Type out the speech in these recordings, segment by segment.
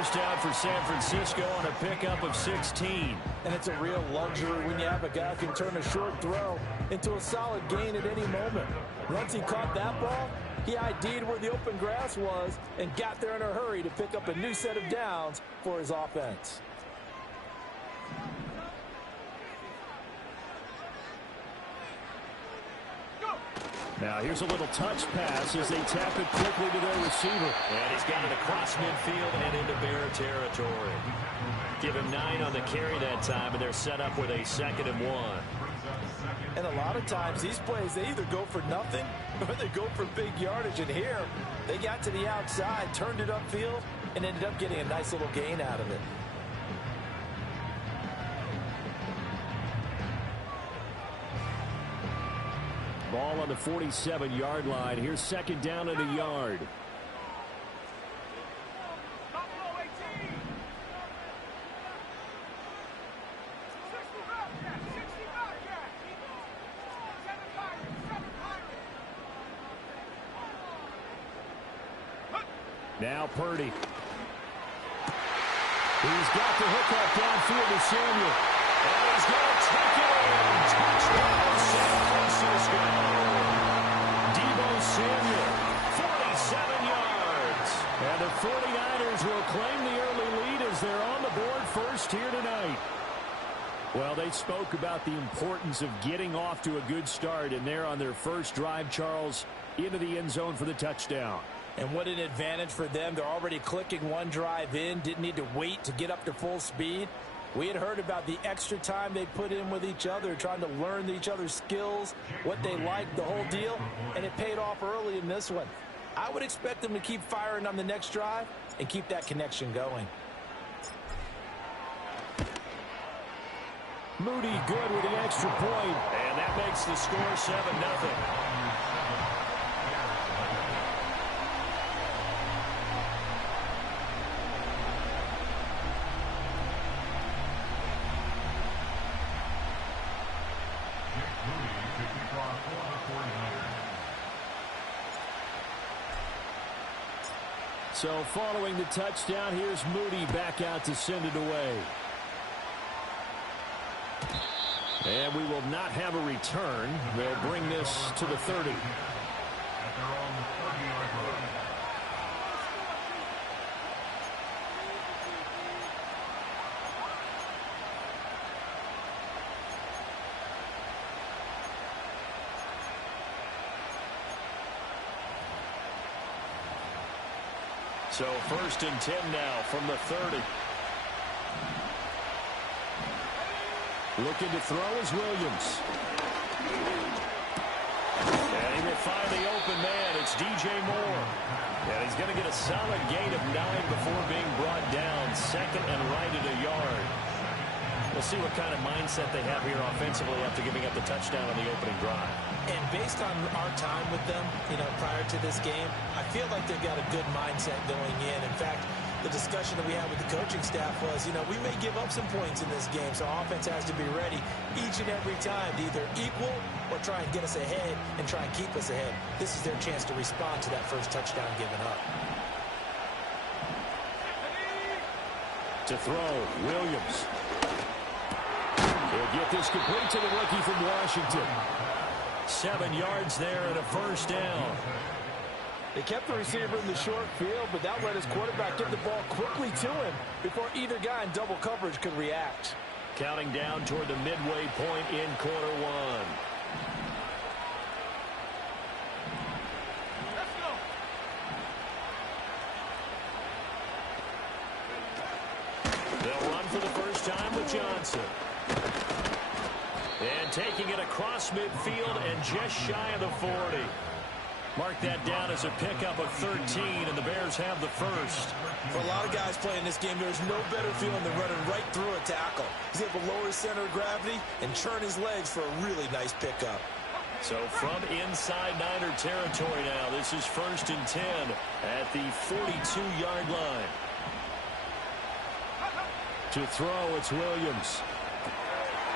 first down for San Francisco on a pickup of 16. And it's a real luxury when you have a guy who can turn a short throw into a solid gain at any moment. Once he caught that ball, he ID'd where the open grass was and got there in a hurry to pick up a new set of downs for his offense. Now here's a little touch pass as they tap it quickly to their receiver. And he's got it across midfield and into Bear territory. Give him 9 on the carry that time, and they're set up with a 2nd and 1. And a lot of times these plays, they either go for nothing or they go for big yardage. And here, they got to the outside, turned it upfield, and ended up getting a nice little gain out of it. Ball on the 47-yard line. Here's 2nd down and a yard. Now Purdy. He's got the hook up downfield to Samuel. And he's going to take it in. Touchdown, San Francisco. Deebo Samuel, 47 yards. And the 49ers will claim the early lead as they're on the board first here tonight. Well, they spoke about the importance of getting off to a good start, and they're on their first drive, Charles, into the end zone for the touchdown. And what an advantage for them. They're already clicking one drive in, didn't need to wait to get up to full speed. We had heard about the extra time they put in with each other, trying to learn each other's skills, what they like, the whole deal, and it paid off early in this one. I would expect them to keep firing on the next drive and keep that connection going. Moody good with the extra point, and that makes the score 7-0. So following the touchdown, here's Moody back out to send it away. And we will not have a return. They'll bring this to the 30. So 1st and 10 now from the 30. Looking to throw is Williams. And he will find the open man. It's DJ Moore. And he's going to get a solid gain of 9 before being brought down. 2nd and right at a yard. We'll see what kind of mindset they have here offensively after giving up the touchdown on the opening drive. And based on our time with them, prior to this game, I feel like they've got a good mindset going in. In fact, the discussion that we had with the coaching staff was, we may give up some points in this game, so offense has to be ready each and every time to either equal or try and get us ahead and try and keep us ahead. This is their chance to respond to that first touchdown given up. To throw, Williams. He'll get this complete to the rookie from Washington. 7 yards there and a first down. They kept the receiver in the short field, but that let his quarterback get the ball quickly to him before either guy in double coverage could react. Counting down toward the midway point in quarter one. They'll run for the first time with Johnson. And taking it across midfield and just shy of the 40. Mark that down as a pickup of 13, and the Bears have the first. For a lot of guys playing this game, there's no better feeling than running right through a tackle. He's able to lower his center of gravity and churn his legs for a really nice pickup. So from inside Niner territory now, this is 1st and 10 at the 42-yard line. To throw, it's Williams.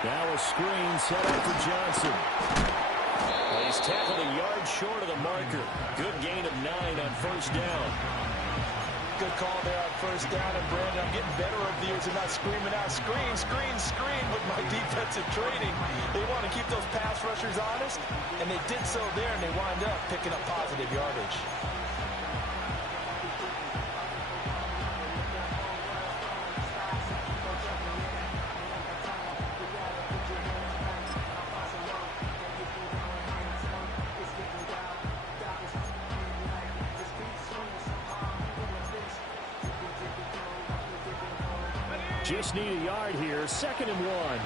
Now a screen set up for Johnson. Well, he's tackled a yard short of the marker. Good gain of 9 on first down. Good call there on first down. And, Brandon, I'm getting better over the years and not screaming out, screen, screen, screen with my defensive training. They want to keep those pass rushers honest, and they did so there, and they wind up picking up positive yardage. Just need a yard here. 2nd and 1.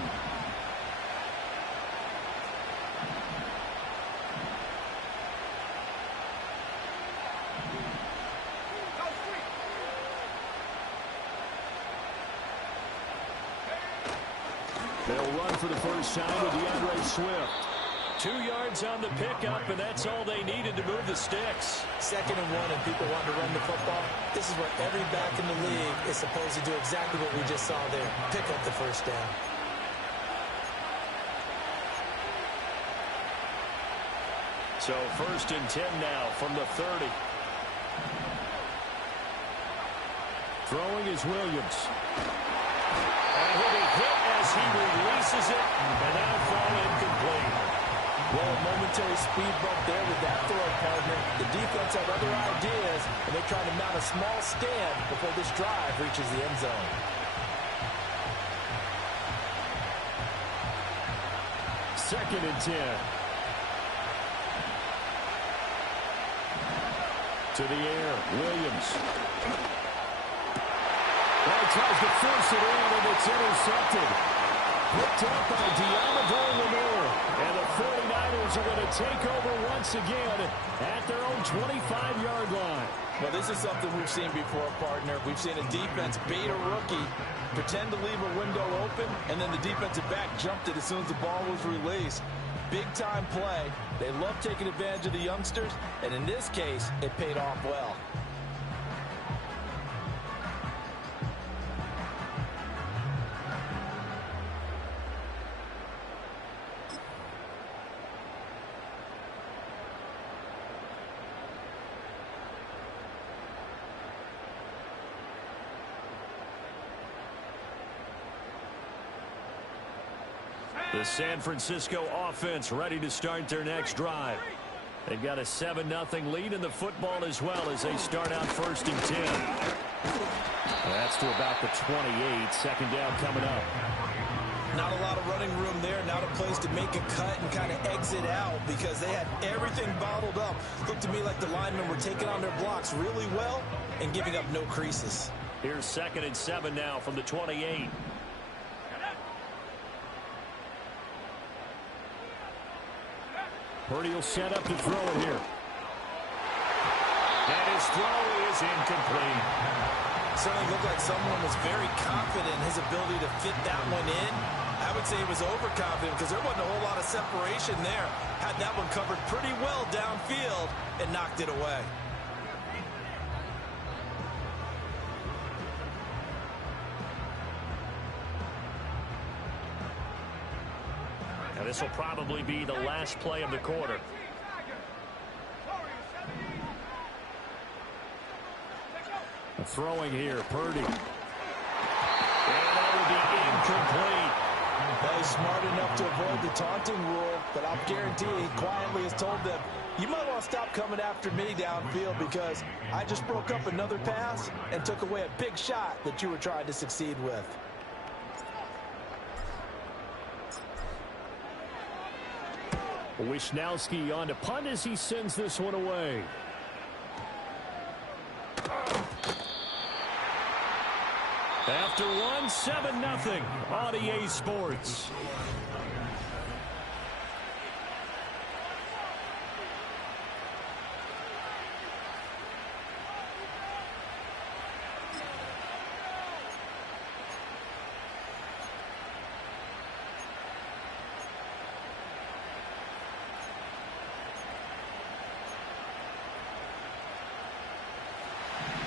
They'll run for the first time with DeAndre Swift. 2 yards on the pickup, and that's all they needed to move the sticks. 2nd and 1, and people want to run the football. This is where every back in the league is supposed to do exactly what we just saw there. Pick up the first down. So 1st and 10 now from the 30. Throwing is Williams. And he'll be hit as he releases it, and that'll fall incomplete. Well, a momentary speed bump there with that throw, partner. The defense had other ideas, and they're trying to mount a small stand before this drive reaches the end zone. Second and 10. To the air, Williams. Well, he tries to force it in, and it's intercepted. Picked up by Diamador Lenore. And the 49ers are going to take over once again at their own 25-yard line. Well, this is something we've seen before, partner. We've seen a defense bait a rookie, pretend to leave a window open, and then the defensive back jumped it as soon as the ball was released. Big-time play. They love taking advantage of the youngsters, and in this case, it paid off well. The San Francisco offense ready to start their next drive. They've got a 7-0 lead in the football as well as they start out 1st and 10. That's to about the 28. 2nd down coming up. Not a lot of running room there. Not a place to make a cut and kind of exit out because they had everything bottled up. Looked to me like the linemen were taking on their blocks really well and giving up no creases. Here's 2nd and 7 now from the 28. Purdy will set up to throw it here. And his throw is incomplete. Certainly looked like someone was very confident in his ability to fit that one in. I would say he was overconfident because there wasn't a whole lot of separation there. Had that one covered pretty well downfield and knocked it away. Now this will probably be the last play of the quarter. Throwing here, Purdy. And that will be incomplete. Well, he's smart enough to avoid the taunting rule, but I'll guarantee he quietly has told them, you might want to stop coming after me downfield because I just broke up another pass and took away a big shot that you were trying to succeed with. Wisnowski on to punt as he sends this one away. After one, 7-0 on EA Sports.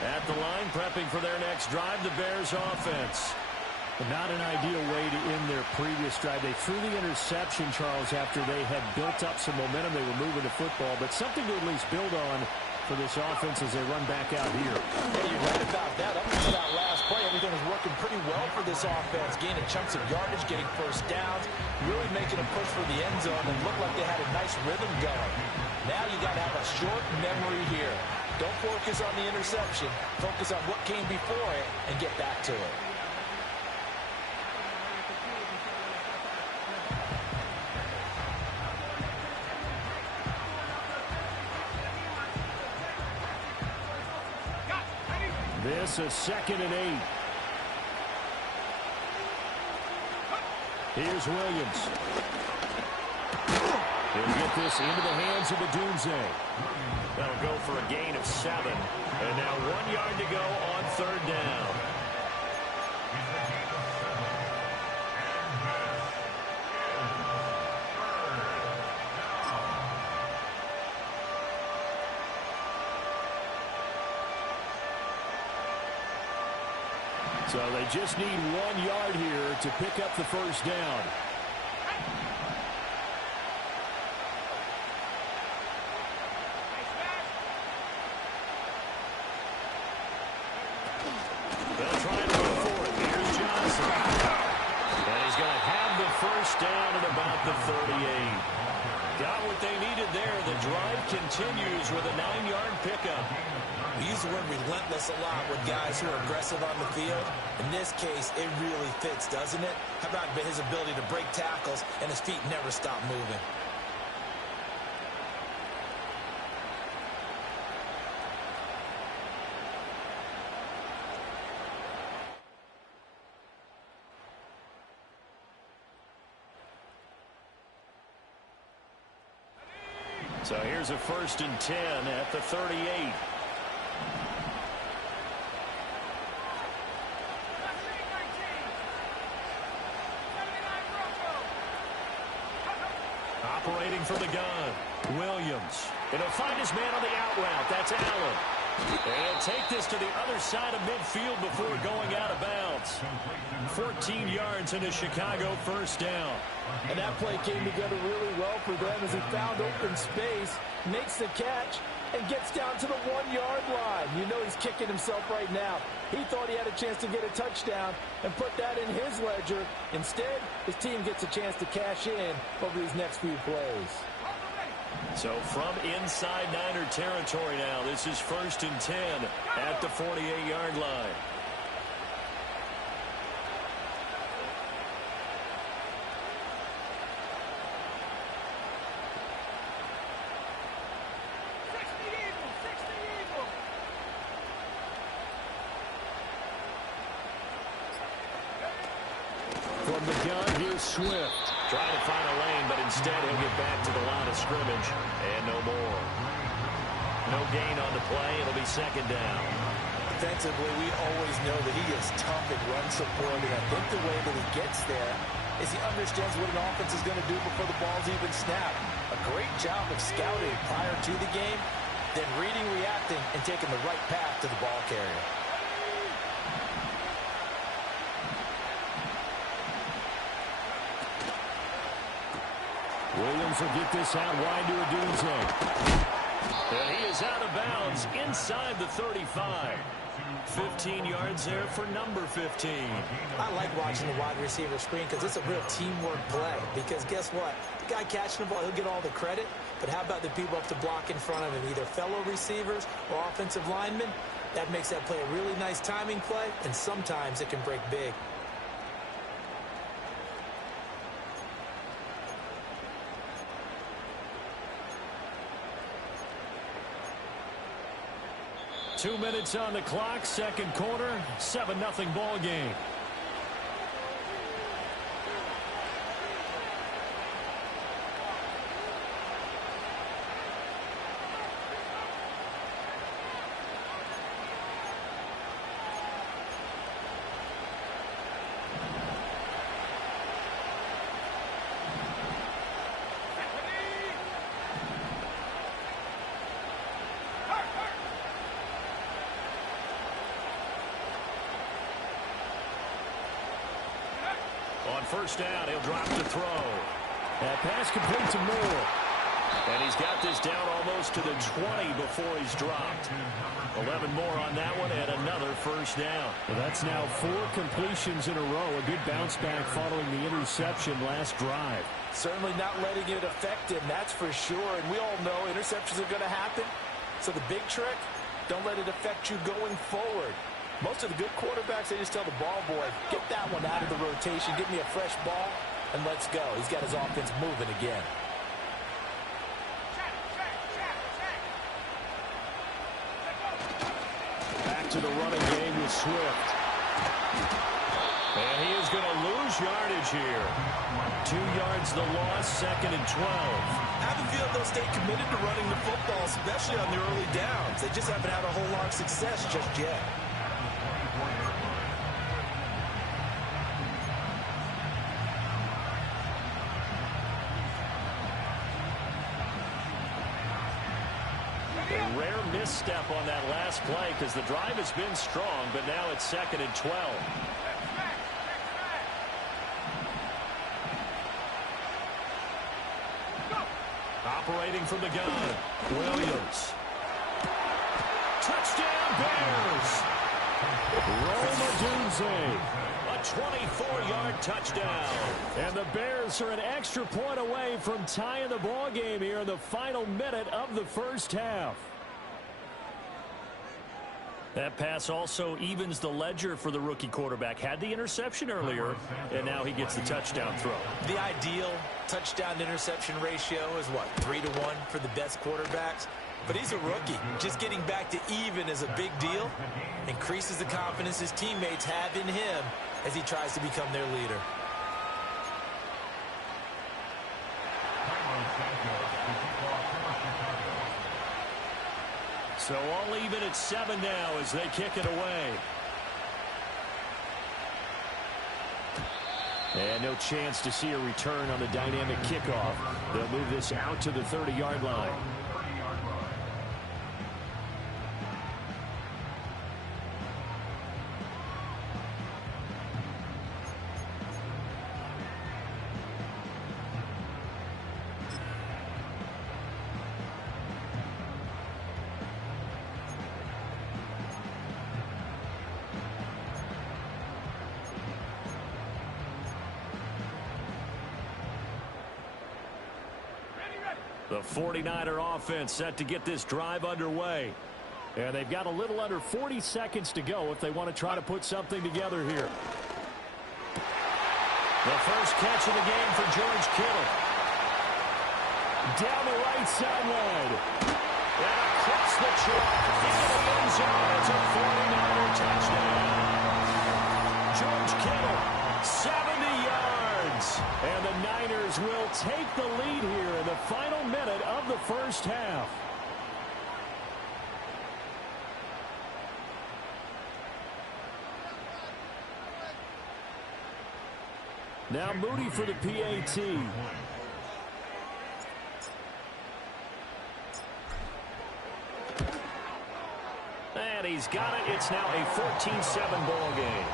At the line, prepping for their next drive, the Bears offense. Not an ideal way to end their previous drive. They threw the interception, Charles, after they had built up some momentum. They were moving the football, but something to at least build on for this offense as they run back out here. Hey, you're right about that. Up until that last play, everything was working pretty well for this offense. Gaining chunks of yardage, getting first downs, really making a push for the end zone, and looked like they had a nice rhythm going. Now you got to have a short memory here. Don't focus on the interception. Focus on what came before it and get back to it. This is 2nd and 8. Here's Williams. He'll get this into the hands of the Doomsday. That'll go for a gain of 7. And now 1 yard to go on 3rd down. So they just need 1 yard here to pick up the first down. They'll try to go for it. Here's Johnson. And he's going to have the first down at about the 38. Got what they needed there. The drive continues with a 9-yard pickup. We use the word relentless a lot with guys who are aggressive on the field. In this case, it really fits, doesn't it? How about his ability to break tackles and his feet never stop moving? So here's a 1st and 10 at the 38. Operating from the gun, Williams. And he'll find his man on the out route. That's Allen. And he'll take this to the other side of midfield before going out of bounds. 14 yards and a Chicago first down. And that play came together really well for them as he found open space, makes the catch, and gets down to the 1-yard line. You know he's kicking himself right now. He thought he had a chance to get a touchdown and put that in his ledger. Instead, his team gets a chance to cash in over these next few plays. So from inside Niner territory now, this is 1st and 10 at the 48-yard line. From the gun, here's Swift. Trying to find a lane, but instead he'll get back to the line of scrimmage. And no more. No gain on the play. It'll be 2nd down. Defensively, we always know that he is tough at run support, and I think the way that he gets there is he understands what an offense is going to do before the ball's even snapped. A great job of scouting prior to the game, then reading, reacting, and taking the right path to the ball carrier. Williams will get this out wide to a Doomsday. And he is out of bounds inside the 35. 15 yards there for number 15. I like watching the wide receiver screen because it's a real teamwork play. Because guess what? The guy catching the ball, he'll get all the credit. But how about the people up to block in front of him, either fellow receivers or offensive linemen? That makes that play a really nice timing play, and sometimes it can break big. Two minutes on the clock, second quarter, 7-0 ball game. On first down, he'll drop to throw. That pass complete to Moore. And he's got this down almost to the 20 before he's dropped. 11 more on that one and another first down. Well, that's now 4 completions in a row. A good bounce back following the interception last drive. Certainly not letting it affect him, that's for sure. And we all know interceptions are going to happen. So the big trick, don't let it affect you going forward. Most of the good quarterbacks, they just tell the ball boy, get that one out of the rotation, give me a fresh ball, and let's go. He's got his offense moving again. Back to the running game with Swift. And he is going to lose yardage here. 2 yards the loss, 2nd and 12. I have a feeling they'll stay committed to running the football, especially on the early downs. They just haven't had a whole lot of success just yet. A rare misstep on that last play because the drive has been strong, but now it's 2nd and 12. Operating from the gun, Williams. Touchdown, Bears! Roma A 24-yard touchdown. And the Bears are an extra point away from tying the ball game here in the final minute of the first half. That pass also evens the ledger for the rookie quarterback. Had the interception earlier, and now he gets the touchdown throw. The ideal touchdown-interception ratio is, what, 3 to 1 for the best quarterbacks? But he's a rookie. Just getting back to even is a big deal. Increases the confidence his teammates have in him as he tries to become their leader. So all even at 7 now as they kick it away. And no chance to see a return on the dynamic kickoff. They'll move this out to the 30-yard line. The 49er offense set to get this drive underway. And they've got a little under 40 seconds to go if they want to try to put something together here. The first catch of the game for George Kittle. Down the right sideline. And across the chalk into the end zone. It's a 49er touchdown. George Kittle, 70 yards. And the Niners will take the lead here in the final minute of the first half. Now Moody for the PAT. And he's got it. It's now a 14-7 ball game.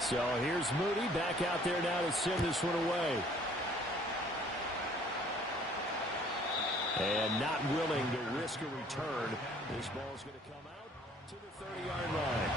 So here's Moody back out there now to send this one away. And not willing to risk a return. This ball's going to come out to the 30-yard line.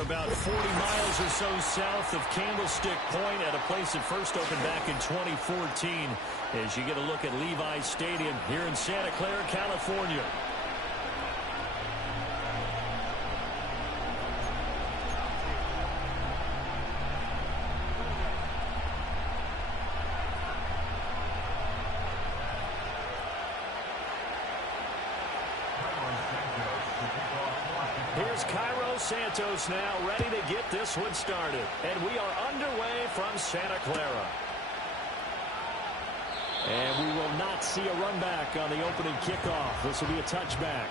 here about 40 miles or so south of Candlestick Point at a place that first opened back in 2014 as you get a look at Levi's Stadium here in Santa Clara, California. Here's Cairo Santos now ready to get this one started. And we are underway from Santa Clara. And we will not see a run back on the opening kickoff. This will be a touchback.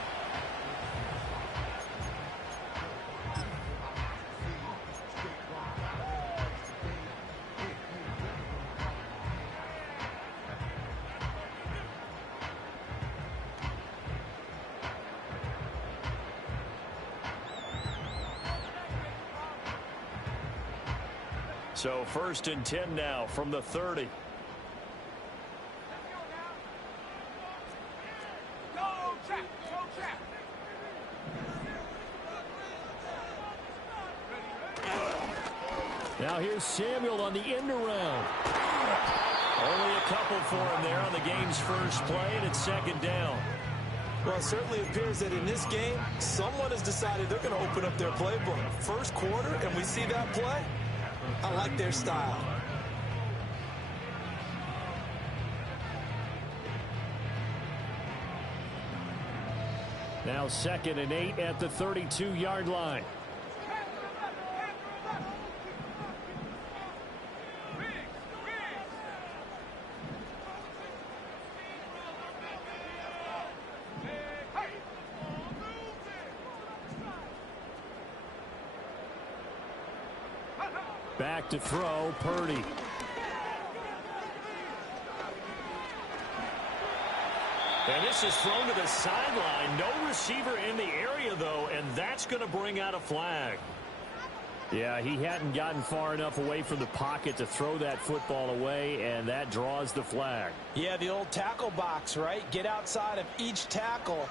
So 1st and 10 now from the 30. Now here's Samuel on the end around. Only a couple for him there on the game's first play, and it's 2nd down. Well, it certainly appears that in this game, someone has decided they're going to open up their playbook. First quarter, and we see that play. I like their style. Now 2nd and 8 at the 32-yard line. Back to throw, Purdy. And this is thrown to the sideline. No receiver in the area, though, and that's going to bring out a flag. Yeah, he hadn't gotten far enough away from the pocket to throw that football away, and that draws the flag. Yeah, the old tackle box, right? Get outside of each tackle,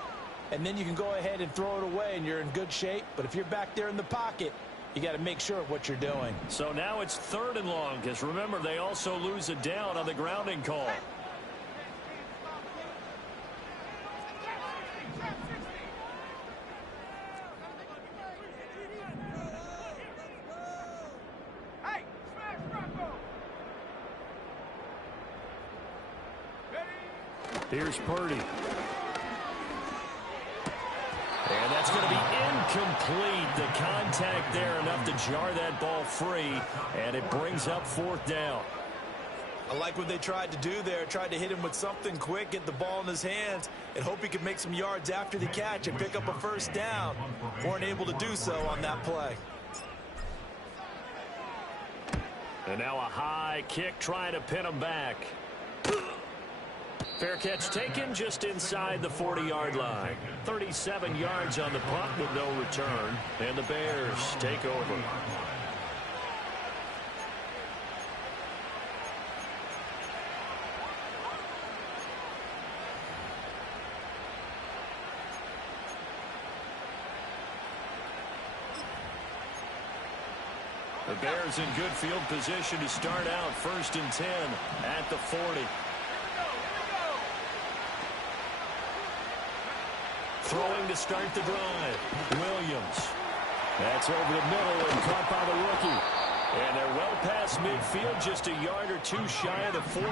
and then you can go ahead and throw it away, and you're in good shape. But if you're back there in the pocket, you got to make sure of what you're doing. So now it's 3rd and long, because remember, they also lose a down on the grounding call. Here's Purdy. And that's going to be incomplete. The contact there enough to jar that ball free, and it brings up 4th down. I like what they tried to do there. Tried to hit him with something quick, get the ball in his hands, and hope he could make some yards after the catch and pick up a 1st down. Weren't able to do so on that play. And now a high kick trying to pin him back. Fair catch taken just inside the 40-yard line. 37 yards on the punt with no return. And the Bears take over. The Bears in good field position to start out. 1st and 10 at the 40. Throwing to start the drive. Williams. That's over the middle and caught by the rookie. And they're well past midfield, just a yard or two shy of the 40.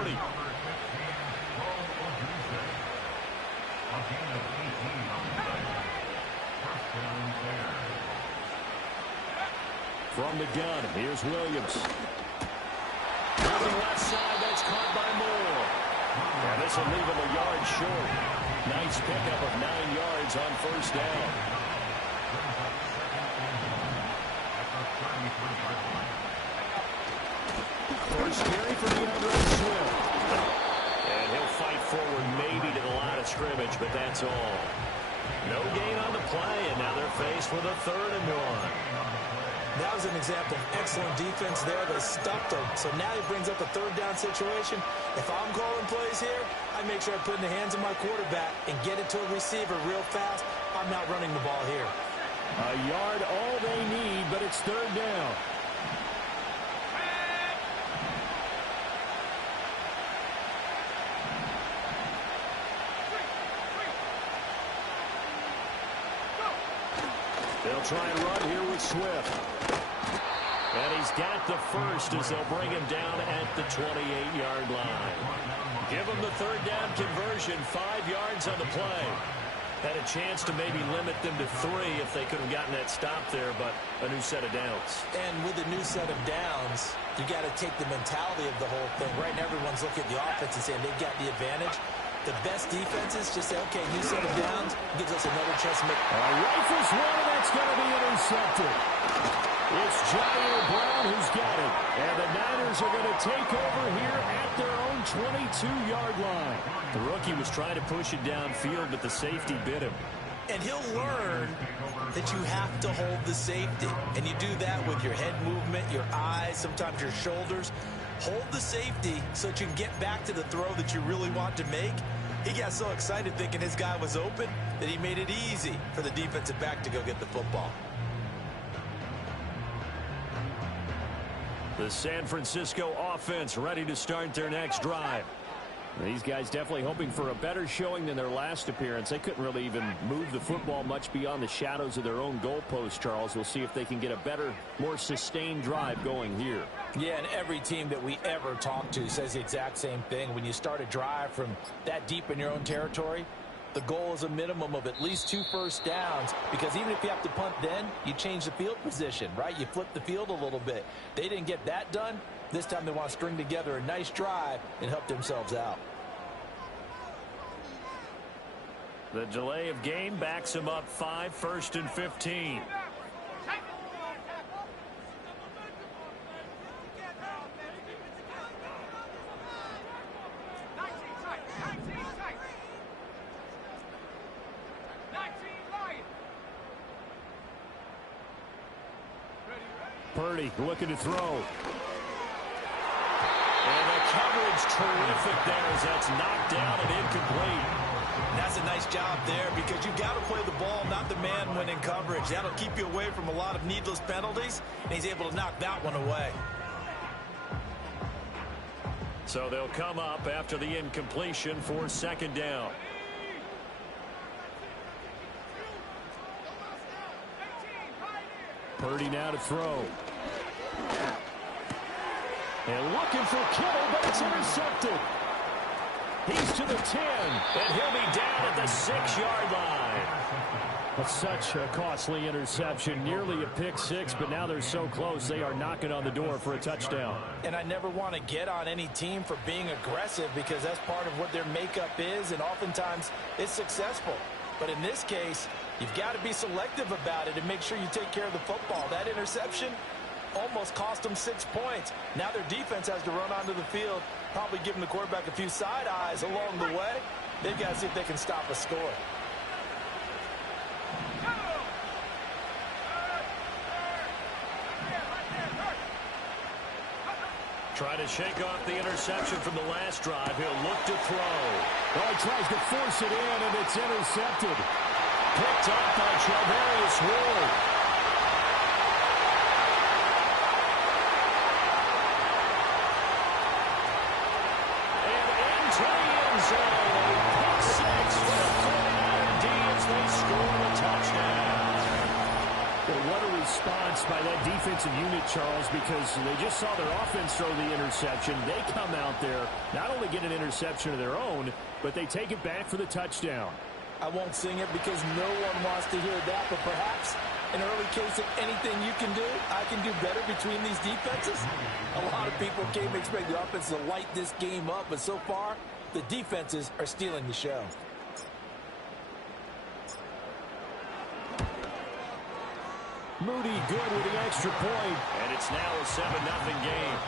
From the gun, here's Williams. On the left side, that's caught by Moore. And this will leave him a yard short. Nice pickup of 9 yards on 1st down. First carry for the DeAndre Swift. And he'll fight forward maybe to the line of scrimmage, but that's all. No gain on the play, and now they're faced with a 3rd and 1. That was an example of excellent defense there. They stuffed him. So now he brings up a 3rd down situation. If I'm calling plays here, I make sure I put it in the hands of my quarterback and get it to a receiver real fast. I'm not running the ball here. A yard all they need, but it's third down. They'll try and run here with Swift. And he's got the first as they'll bring him down at the 28-yard line. Give him the third down conversion, 5 yards on the play. Had a chance to maybe limit them to 3 if they could have gotten that stop there, but a new set of downs. And with a new set of downs, you got to take the mentality of the whole thing. Right now, everyone's looking at the offense and saying they've got the advantage. The best defenses just say, okay, new set of downs gives us another chance to make. Rifles one, and that's going to be intercepted. It's Jair Brown who's got it. And the Niners are going to take over here at their own 22-yard line. The rookie was trying to push it downfield, but the safety bit him. And he'll learn that you have to hold the safety. And you do that with your head movement, your eyes, sometimes your shoulders. Hold the safety so that you can get back to the throw that you really want to make. He got so excited thinking his guy was open that he made it easy for the defensive back to go get the football. The San Francisco offense ready to start their next drive. These guys definitely hoping for a better showing than their last appearance. They couldn't really even move the football much beyond the shadows of their own goalpost, Charles. We'll see if they can get a better, more sustained drive going here. Yeah, and every team that we ever talk to says the exact same thing. When you start a drive from that deep in your own territory, the goal is a minimum of at least 2 first downs, because even if you have to punt then, you change the field position, right? You flip the field a little bit. They didn't get that done. This time they want to string together a nice drive and help themselves out. The delay of game backs them up 5, 1st and 15. Purdy looking to throw. And the coverage terrific there as that's knocked down and incomplete. That's a nice job there, because you've got to play the ball, not the man when in coverage. That'll keep you away from a lot of needless penalties, and he's able to knock that one away. So they'll come up after the incompletion for 2nd down. Purdy now to throw. And looking for Kittle, but it's intercepted. He's to the 10, and he'll be down at the 6-yard line. That's such a costly interception, nearly a pick six, but now they're so close they are knocking on the door for a touchdown. And I never want to get on any team for being aggressive, because that's part of what their makeup is, and oftentimes it's successful. But in this case, you've got to be selective about it and make sure you take care of the football. That interception almost cost them 6 points. Now their defense has to run onto the field, probably giving the quarterback a few side eyes along the way. They've got to see if they can stop a score. Try to shake off the interception from the last drive. He'll look to throw. Oh, he tries to force it in, and it's intercepted. Picked up by Travarius Ward. And into the end zone. Pick six for the 49er D as they score the touchdown. Well, what a response by that defensive unit, Charles, because they just saw their offense throw the interception. They come out there, not only get an interception of their own, but they take it back for the touchdown. I won't sing it because no one wants to hear that, but perhaps an early case of anything you can do, I can do better between these defenses. A lot of people came to expect the offense to light this game up, but so far, the defenses are stealing the show. Moody good with the extra point. And it's now a 7-0 game.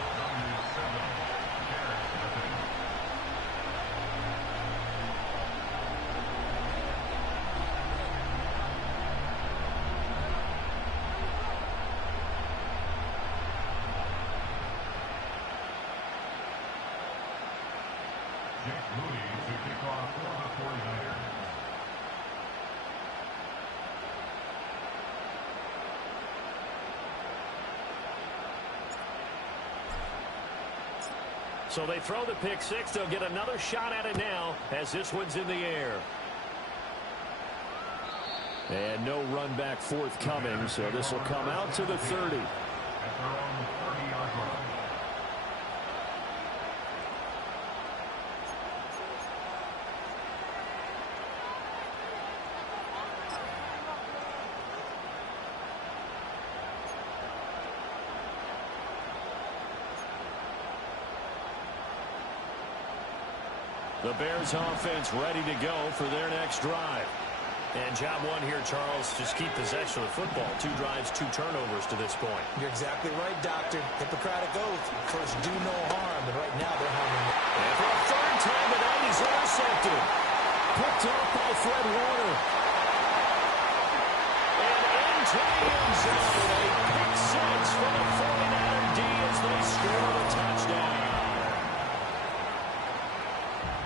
So they throw the pick six. They'll get another shot at it now as this one's in the air. And no run back forthcoming, so this will come out to the 30. The Bears offense ready to go for their next drive. And job one here, Charles, just keep possession of the football. 2 drives, 2 turnovers to this point. You're exactly right, Doctor. Hippocratic oath. First, do no harm. And right now, they're harming it. And for a third time tonight, he's intercepted. Picked off by Fred Warner. And into the end zone. A pick six for the 49er D as they score the touchdown.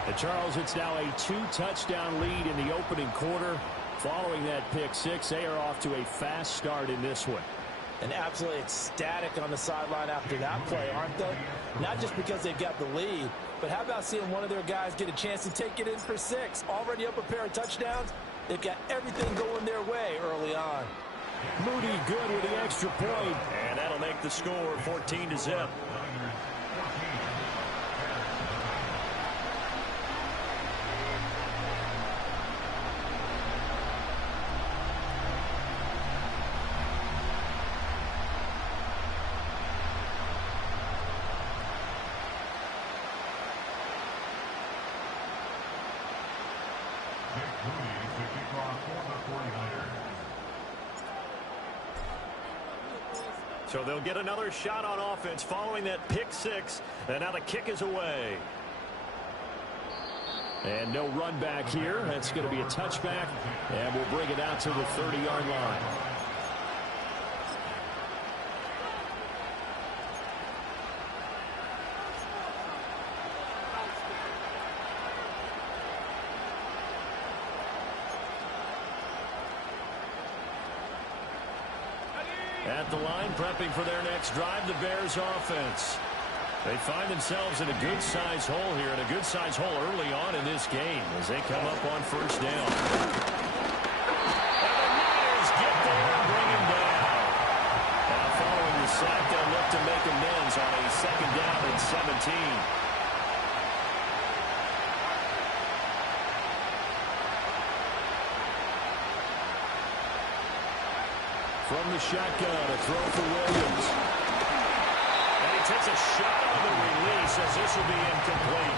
And Charles, it's now a 2-touchdown lead in the opening quarter. Following that pick six, they are off to a fast start in this one. And absolutely ecstatic on the sideline after that play, aren't they? Not just because they've got the lead, but how about seeing one of their guys get a chance to take it in for 6? Already up a pair of touchdowns. They've got everything going their way early on. Moody good with the extra point. And that'll make the score 14-0. So they'll get another shot on offense following that pick six. And now the kick is away. And no run back here. That's going to be a touchback. And we'll bring it out to the 30-yard line. At the line, prepping for their next drive, the Bears offense. They find themselves in a good-sized hole here, and a good-sized hole early on in this game as they come up on first down. And the Niners get there and bring him down. Now following the sack, they'll look to make amends on a second down and 17. From the shotgun, a throw for Williams. And he takes a shot on the release as this will be incomplete.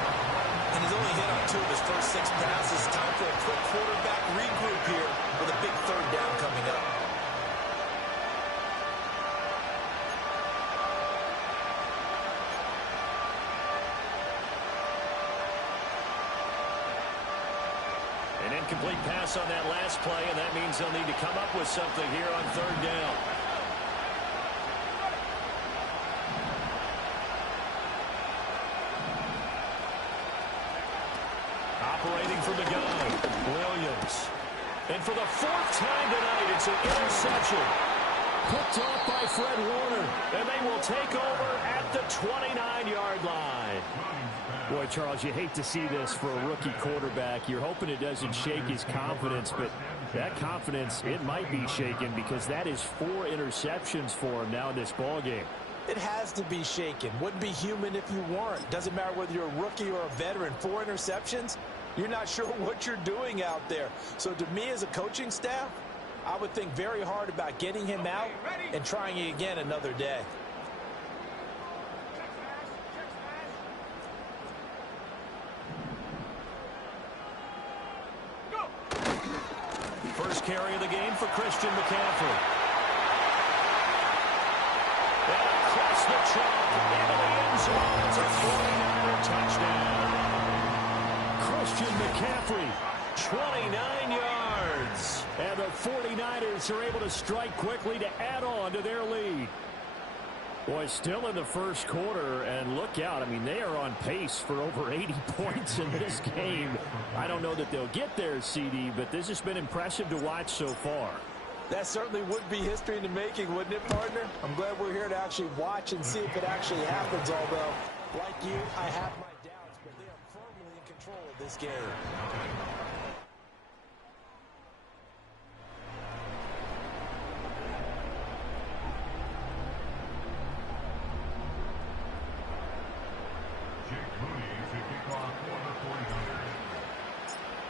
And he's only hit on 2 of his first 6 passes. Time for a quick quarterback regroup here with a big third down coming up. An incomplete pass on that last play, and that means they'll need to come up with something here on third down. Operating from the gun, Williams. And for the 4th time tonight, it's an interception. Picked off by Fred Warner, and they will take over at the 29-yard line. Boy, Charles, you hate to see this for a rookie quarterback. You're hoping it doesn't shake his confidence, but that confidence, it might be shaken because that is 4 interceptions for him now in this ballgame. It has to be shaken. Wouldn't be human if you weren't. Doesn't matter whether you're a rookie or a veteran. 4 interceptions, you're not sure what you're doing out there. So to me as a coaching staff, I would think very hard about getting him out and trying it again another day. First carry of the game for Christian McCaffrey. And across the trunk into the end zone. It's a 49er touchdown. Christian McCaffrey, 29 yards. And the 49ers are able to strike quickly to add on to their lead. Boy, still in the first quarter, and look out. I mean, they are on pace for over 80 points in this game. I don't know that they'll get there, CD, but this has been impressive to watch so far. That certainly would be history in the making, wouldn't it, partner? I'm glad we're here to actually watch and see if it actually happens, although Like you, I have my doubts, but they are firmly in control of this game.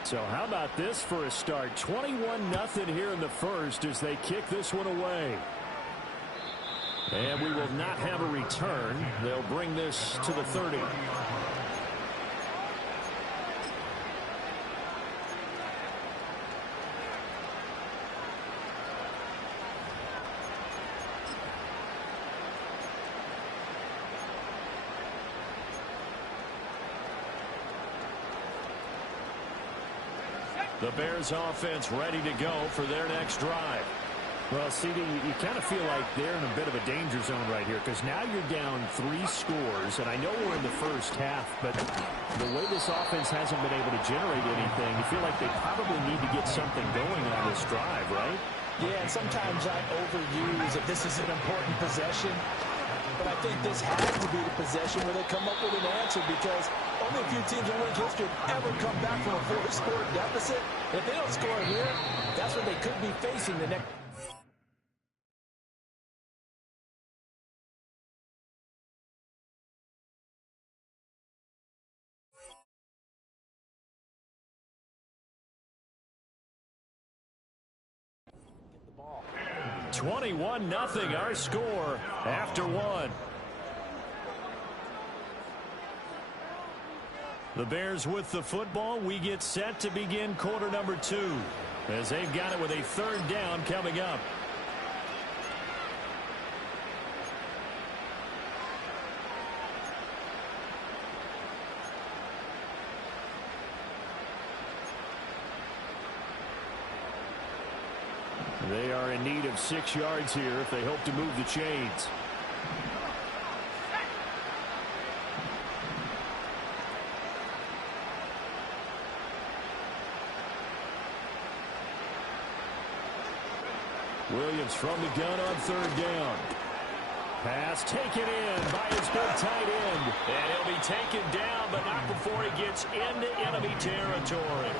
So how about this for a start? 21-0 here in the first as they kick this one away. And we will not have a return. They'll bring this to the 30. The Bears offense ready to go for their next drive. Well, CD, you kind of feel like they're in a bit of a danger zone right here because now you're down 3 scores, and I know we're in the first half, but the way this offense hasn't been able to generate anything, you feel like they probably need to get something going on this drive, right? Yeah, and sometimes I overuse if this is an important possession, but I think this has to be the possession where they come up with an answer because only a few teams in league history have ever come back from a 4-score deficit. If they don't score here, that's what they could be facing the next. 21-0 our score after 1. The Bears with the football. We get set to begin quarter number 2 as they've got it with a 3rd down coming up. They are in need of 6 yards here if they hope to move the chains. Williams from the gun on 3rd down. Pass taken in by his big tight end. And he'll be taken down, but not before he gets into enemy territory.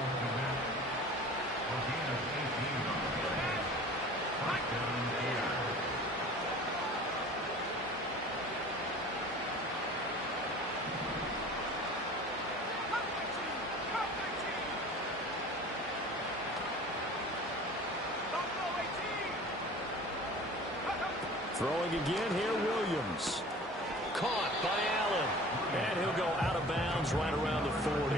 Throwing again here, Williams. Caught by Allen. And he'll go out of bounds right around the 40.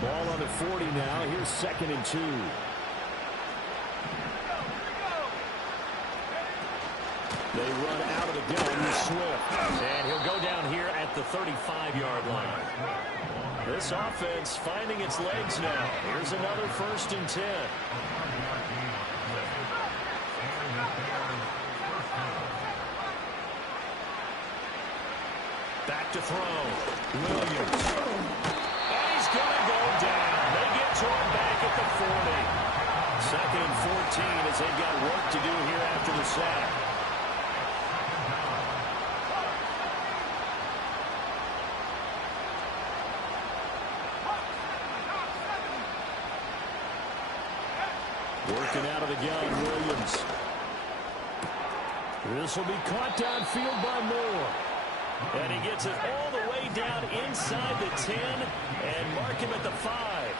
Ball on the 40 now. Here's 2nd and 2. They run out of the gun with Swift. And he'll go down here at the 35-yard line. This offense finding its legs now. Here's another 1st and 10. Back to throw. Williams. And he's going to go down. They get to him back at the 40. 2nd and 14 as they've got work to do here after the sack. Working out of the gun, Williams. This will be caught downfield by Moore. And he gets it all the way down inside the 10 and mark him at the 5.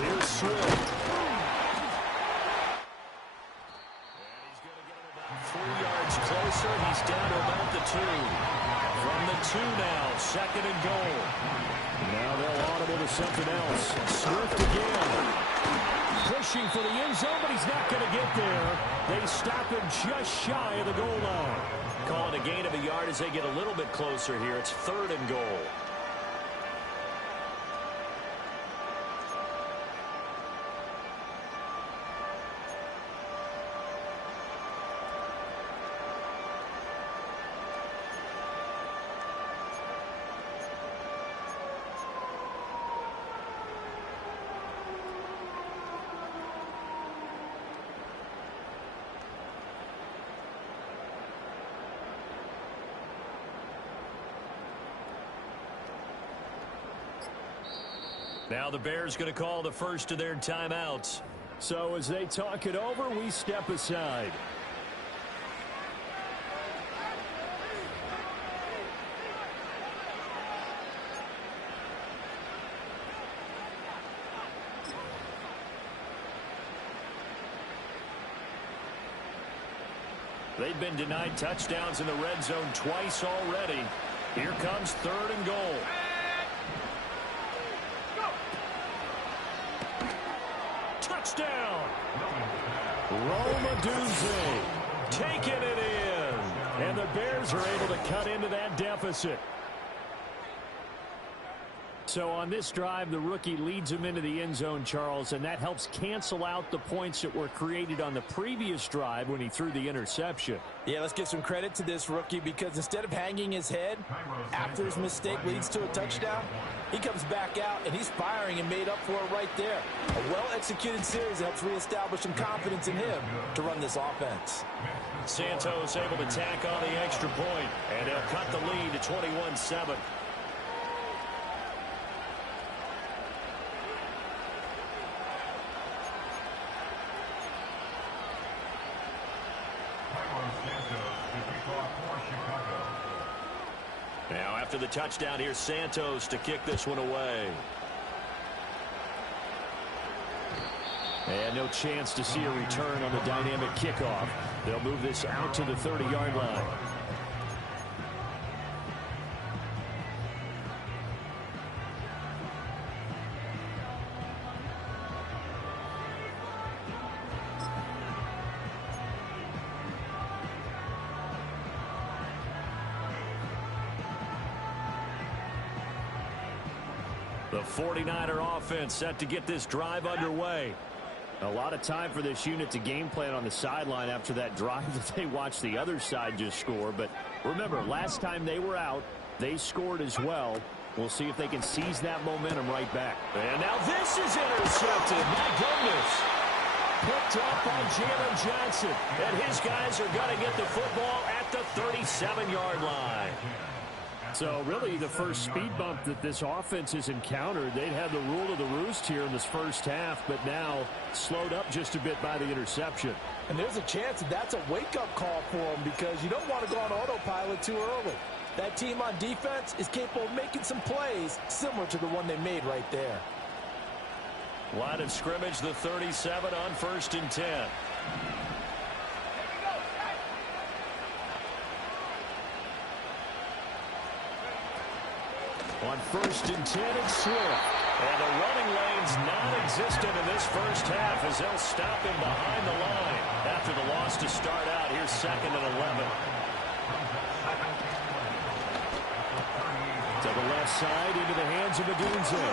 Here's Swift. And he's going to get him about 3 yards closer. He's down to about the 2. From the 2 now, 2nd and goal. Now they'll audible to something else. Swift again. Pushing for the end zone, but he's not going to get there. They stop him just shy of the goal line. Calling a gain of a yard as they get a little bit closer here. It's 3rd and goal. Now the Bears going to call the first of their timeouts. So as they talk it over, we step aside. They've been denied touchdowns in the red zone twice already. Here comes 3rd and goal. Touchdown! Romaduzzi taking it in. And the Bears are able to cut into that deficit. So on this drive, the rookie leads him into the end zone, Charles, and that helps cancel out the points that were created on the previous drive when he threw the interception. Yeah, let's give some credit to this rookie because instead of hanging his head after his mistake leads to a touchdown, he comes back out and he's firing and made up for it right there. A well-executed series that helps reestablish some confidence in him to run this offense. Santos able to tack on the extra point, and they'll cut the lead to 21-7. Now after the touchdown, here's Santos to kick this one away. And no chance to see a return on the dynamic kickoff. They'll move this out to the 30-yard line. The 49er offense set to get this drive underway. A lot of time for this unit to game plan on the sideline after that drive that they watched the other side just score. But remember, last time they were out, they scored as well. We'll see if they can seize that momentum right back. And now this is intercepted. My goodness. Picked up by Jalen Johnson. And his guys are going to get the football at the 37-yard line. So really the first speed bump that this offense has encountered. They'd had the rule of the roost here in this first half, but now slowed up just a bit by the interception. And there's a chance that that's a wake-up call for them because you don't want to go on autopilot too early. That team on defense is capable of making some plays similar to the one they made right there. Line of scrimmage, the 37 on 1st and 10. On 1st and 10, it's Swift. And the running lane's non-existent in this first half as they'll stop him behind the line after the loss to start out. Here's 2nd and 11. To the left side, into the hands of Odunze.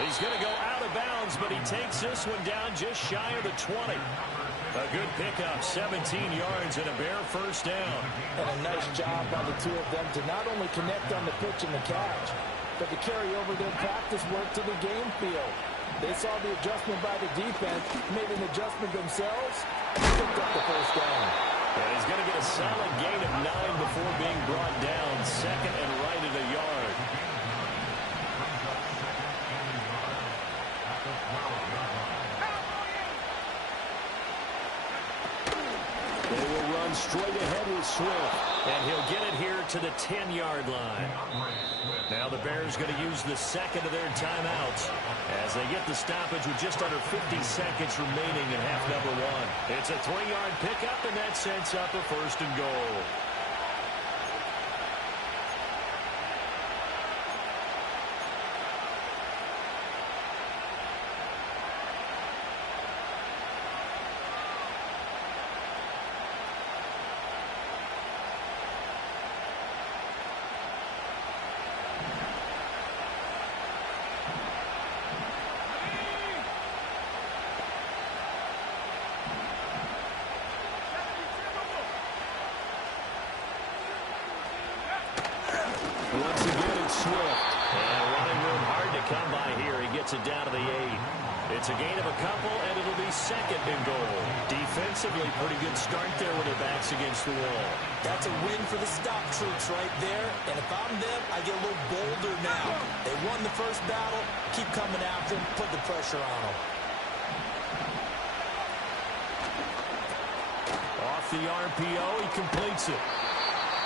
He's going to go out of bounds, but he takes this one down just shy of the 20. A good pickup, 17 yards and a Bear first down. And a nice job by the two of them to not only connect on the pitch and the catch, but to carry over their practice work to the game field. They saw the adjustment by the defense, made an adjustment themselves, and picked up the first down. And he's going to get a solid gain of 9 before being brought down. 2nd and right at a yard. They will run straight ahead with Swift, and he'll get it here to the 10-yard line. Now the Bears going to use the 2nd of their timeouts as they get the stoppage with just under 50 seconds remaining in half number 1. It's a 3-yard pickup, and that sets up a 1st and goal. Once again, it's Swift. And running room hard to come by here. He gets it down to the 8. It's a gain of a couple, and it'll be second and goal. Defensively, pretty good start there with their backs against the wall. That's a win for the stop troops right there. And if I'm them, I get a little bolder now. They won the first battle. Keep coming after them. Put the pressure on them. Off the RPO, he completes it.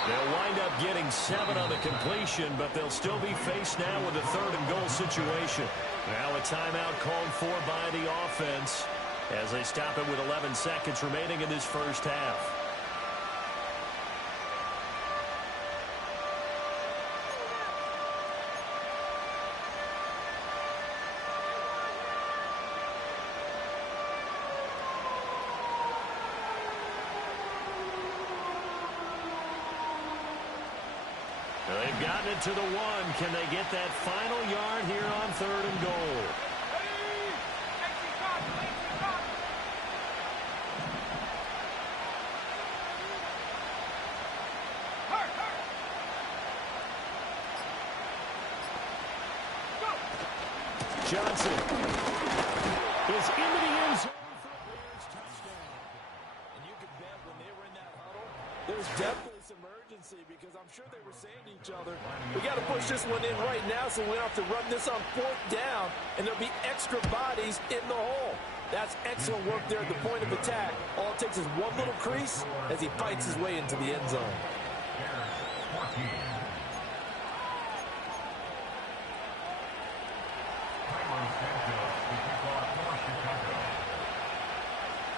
They'll wind up getting 7 on the completion, but they'll still be faced now with a third and goal situation. Now a timeout called for by the offense as they stop it with 11 seconds remaining in this first half. They've gotten it to the 1. Can they get that final yard here on third and goal? Johnson is into the end zone for a Bears touchdown. And you can bet when they were in that huddle, there's definitely some urgency because I'm sure they were saying to each other, we got to push this one in right now so we don't have to run this on 4th down, and there'll be extra bodies in the hole. That's excellent work there at the point of attack. All it takes is one little crease as he fights his way into the end zone.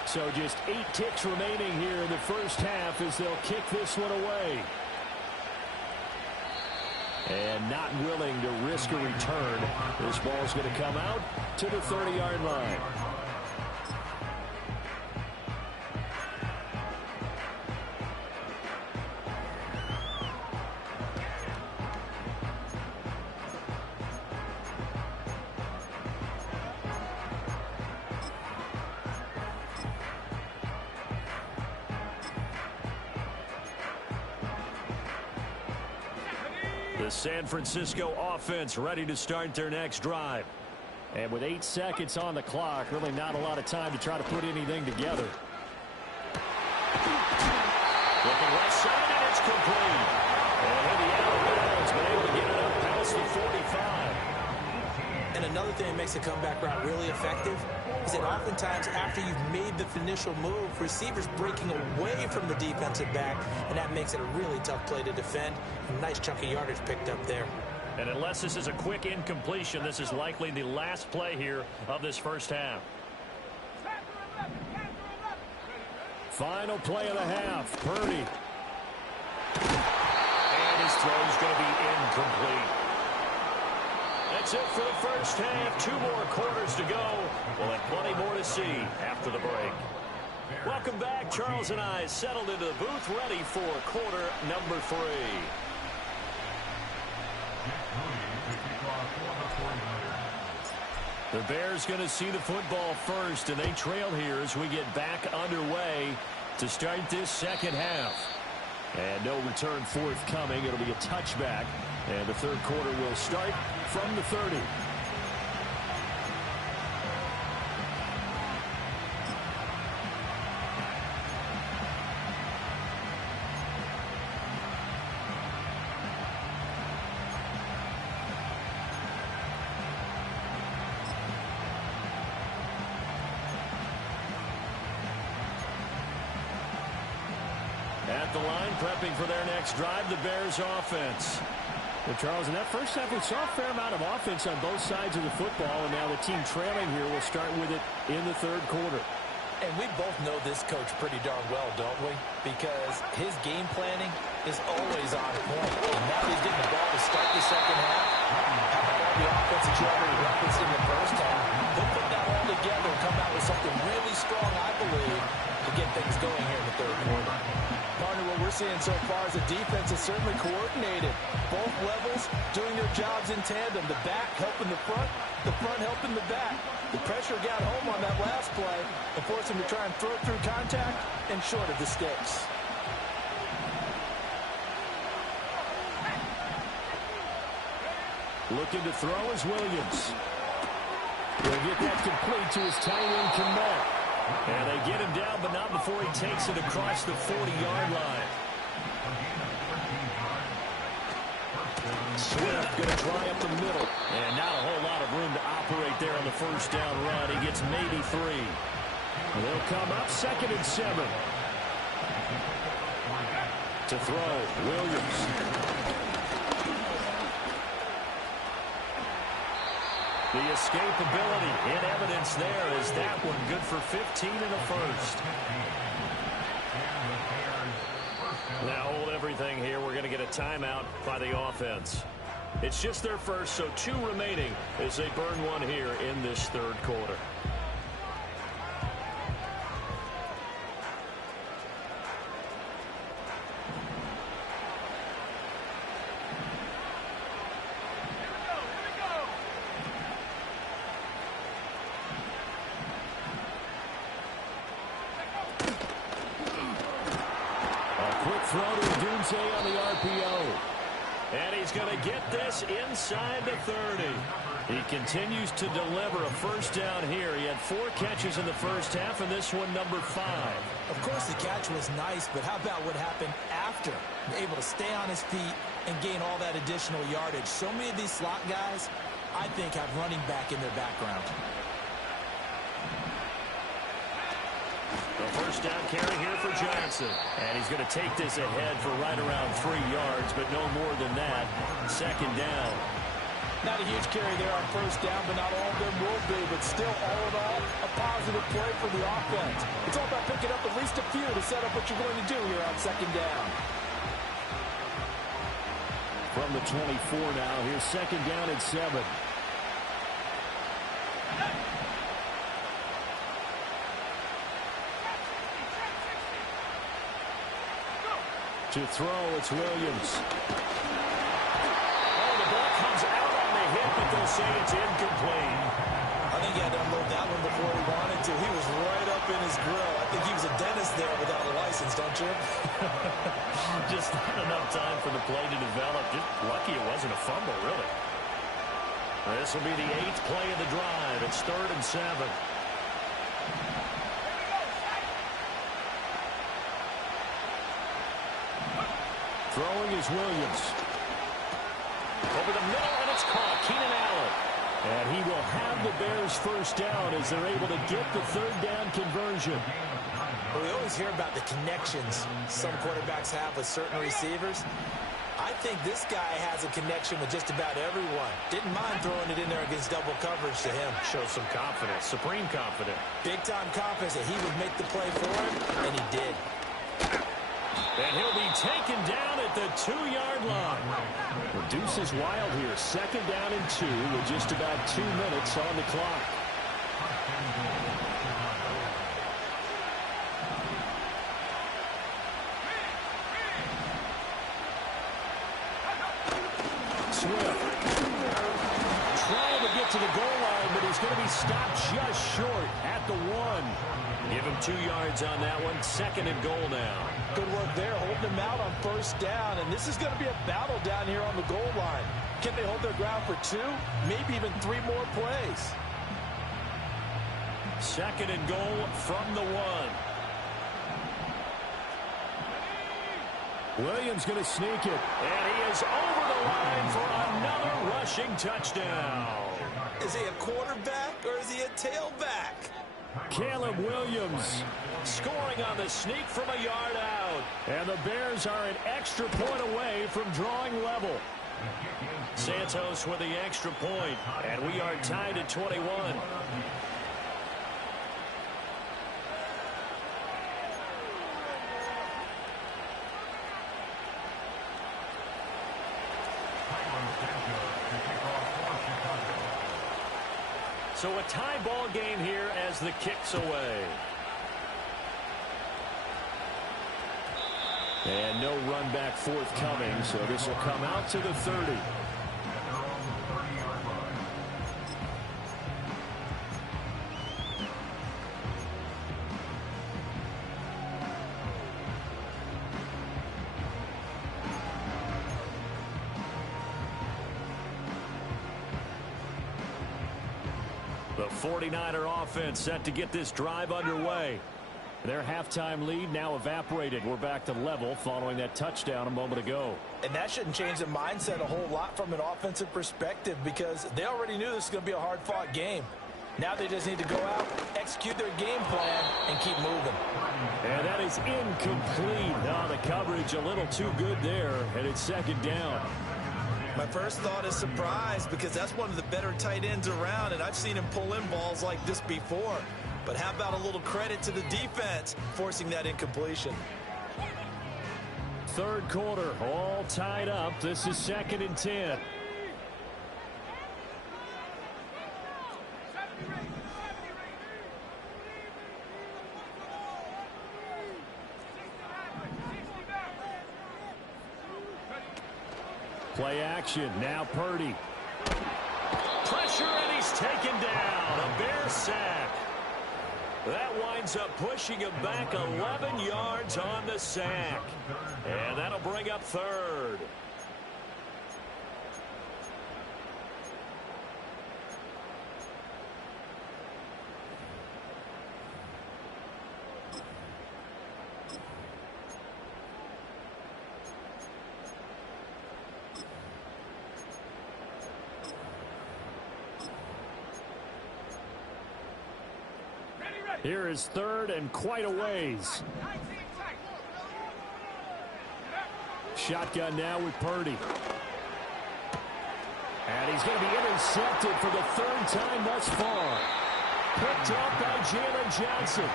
So just 8 ticks remaining here in the first half as they'll kick this one away. And not willing to risk a return. This ball's going to come out to the 30-yard line. The San Francisco offense ready to start their next drive. And with 8 seconds on the clock, really not a lot of time to try to put anything together. Looking left side, and it's complete. And hit the out of bounds, but able to get it up past the 45. And another thing that makes the comeback route really effective is that oftentimes after you've made the initial move, receivers breaking away from the defensive back, and that makes it a really tough play to defend. A nice chunk of yardage picked up there. And unless this is a quick incompletion, this is likely the last play here of this first half. Final play of the half, Purdy. And his throw is going to be incomplete. That's it for the first half. 2 more quarters to go. We'll have plenty more to see after the break. Welcome back. Charles and I settled into the booth, ready for quarter number 3. The Bears going to see the football first, and they trail here as we get back underway to start this second half. And no return forthcoming. It'll be a touchback, and the third quarter will start from the 30. At the line, prepping for their next drive, the Bears offense. Well, Charles, in that first half, we saw a fair amount of offense on both sides of the football, and now the team trailing here will start with it in the third quarter. And we both know this coach pretty darn well, don't we? Because his game planning is always on point. And now he's getting the ball to start the second half. How about all the offense that you already referenced in the first half? He'll put that all together and come out with something really strong, I believe, to get things going here in the third quarter. Partner, what we're seeing so far is the defense is certainly coordinated. Both levels doing their jobs in tandem. The back helping the front helping the back. The pressure got home on that last play and forced him to try and throw through contact and short of the sticks. Looking to throw is Williams. He'll get that complete to his tight end, Kmet. And they get him down, but not before he takes it across the 40-yard line. Swift going to try up the middle. And not a whole lot of room to operate there on the first down run. He gets maybe 3. They'll come up 2nd and 7. To throw, Williams. The escapability in evidence there is that one good for 15 in the first. Now hold everything here. We're going to get a timeout by the offense. It's just their first, so 2 remaining as they burn one here in this third quarter. Throw to Dunze on the RPO. And he's going to get this inside the 30. He continues to deliver a first down here. He had 4 catches in the first half, and this one number 5. Of course, the catch was nice, but how about what happened after? Able to stay on his feet and gain all that additional yardage. So many of these slot guys, I think, have running back in their background. The first down carry here for Johnson. And he's going to take this ahead for right around 3 yards, but no more than that. 2nd down. Not a huge carry there on first down, but not all of them will be. But still, all in all, a positive play for the offense. It's all about picking up at least a few to set up what you're going to do here on 2nd down. From the 24 now, here's 2nd down and 7. To throw, it's Williams. Oh, the ball comes out on the hit, but they'll say it's incomplete. I think he had to unload that one before he wanted to. He was right up in his grill. I think he was a dentist there without a license, don't you? Just not enough time for the play to develop. Just lucky it wasn't a fumble, really. This will be the 8th play of the drive. It's 3rd and 7. Throwing is Williams. Over the middle, and it's caught. Keenan Allen. And he will have the Bears first down as they're able to get the 3rd down conversion. Well, we always hear about the connections some quarterbacks have with certain receivers. I think this guy has a connection with just about everyone. Didn't mind throwing it in there against double coverage to him. Shows some confidence, supreme confidence. Big-time confidence that he would make the play for him, and he did. And he'll be taken down at the 2-yard line. The deuce is wild here. 2nd down and 2 with just about 2 minutes on the clock. Swift trying to get to the goal line, but he's going to be stopped just short at the 1. Give him 2 yards on that one. 2nd and goal now. Good work there, holding him out on first down. And this is going to be a battle down here on the goal line. Can they hold their ground for 2? Maybe even 3 more plays. 2nd and goal from the 1. Williams going to sneak it. And he is over the line for another rushing touchdown. Is he a quarterback or is he a tailback? Caleb Williams scoring on the sneak from a yard out. And the Bears are an extra point away from drawing level. Santos with the extra point, and we are tied at 21. So a tie ball game here as the kick's away. And no run back forthcoming, so this will come out to the 30. The 49er offense set to get this drive underway. Their halftime lead now evaporated. We're back to level following that touchdown a moment ago. And that shouldn't change the mindset a whole lot from an offensive perspective because they already knew this was going to be a hard-fought game. Now they just need to go out, execute their game plan, and keep moving. And that is incomplete. Oh, the coverage a little too good there, and it's second down. My first thought is surprise because that's one of the better tight ends around, and I've seen him pull in balls like this before. But how about a little credit to the defense forcing that incompletion? Third quarter, all tied up. This is 2nd and 10. Play action. Now Purdy. Pressure, and he's taken down. A Bear sack. That winds up pushing him back 11 yards on the sack. And that'll bring up third. Here is third and quite a ways. Shotgun now with Purdy. And he's going to be intercepted for the 3rd time thus far. Picked up by Jalen Johnson.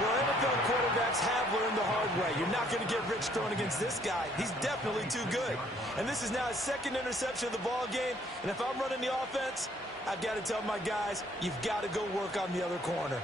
Well, NFL quarterbacks have learned the hard way. You're not going to get rich throwing against this guy. He's definitely too good. And this is now his 2nd interception of the ball game. And if I'm running the offense, I've got to tell my guys, you've got to go work on the other corner.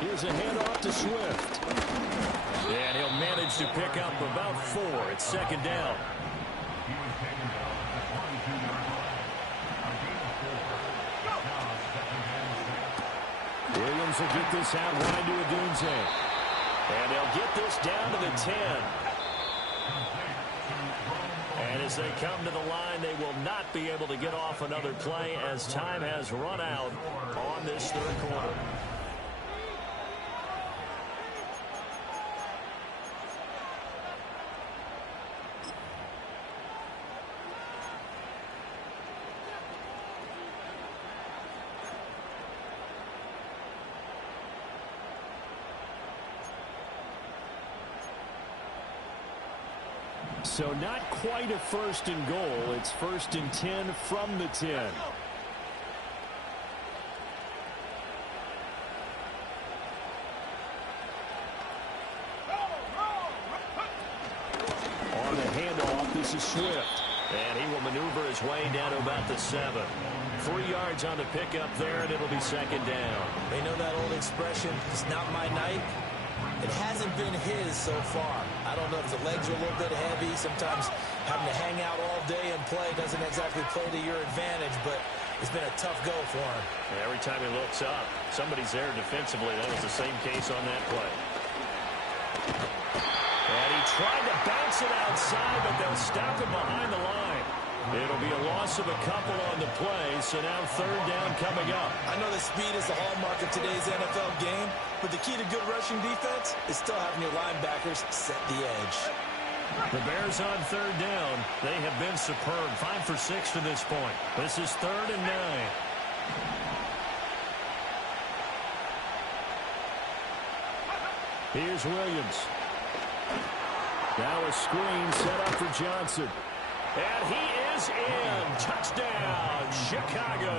Here's a handoff to Swift. And he'll manage to pick up about 4. It's 2nd down. Williams will get this out right to Adunze. And they'll get this down to the 10. And as they come to the line, they will not be able to get off another play as time has run out on this 3rd quarter. So not quite a 1st and goal. It's 1st and 10 from the 10. On the handoff, this is Swift. And he will maneuver his way down to about the 7. 3 yards on the pickup there, and it'll be 2nd down. They know that old expression, it's not my night. It hasn't been his so far. I don't know if the legs are a little bit heavy. Sometimes having to hang out all day and play doesn't exactly play to your advantage, but it's been a tough go for him. And every time he looks up, somebody's there defensively. That was the same case on that play. And he tried to bounce it outside, but they'll stop him behind the line. It'll be a loss of a couple on the play, so now 3rd down coming up. I know that speed is the hallmark of today's NFL game, but the key to good rushing defense is still having your linebackers set the edge. The Bears on 3rd down. They have been superb. 5 for 6 to this point. This is 3rd and 9. Here's Williams. Now a screen set up for Johnson. And he is in. Touchdown, Chicago.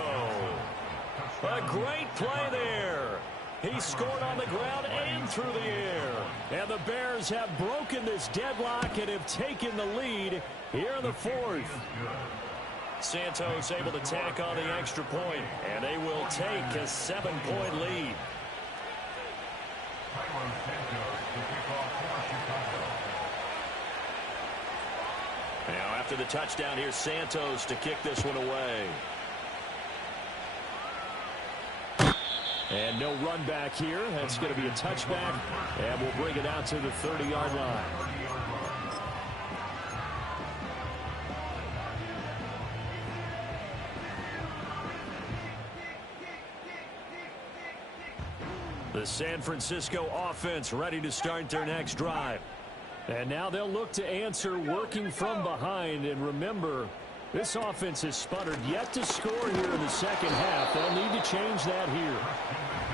A great play there. He scored on the ground and through the air. And the Bears have broken this deadlock and have taken the lead here in the 4th. Santos able to tack on the extra point, and they will take a 7-point lead. Now after the touchdown, here's Santos to kick this one away. And no run back here. That's going to be a touchback, and we'll bring it out to the 30-yard line. The San Francisco offense ready to start their next drive. And now they'll look to answer working from behind. And remember, this offense has sputtered yet to score here in the second half. They'll need to change that here.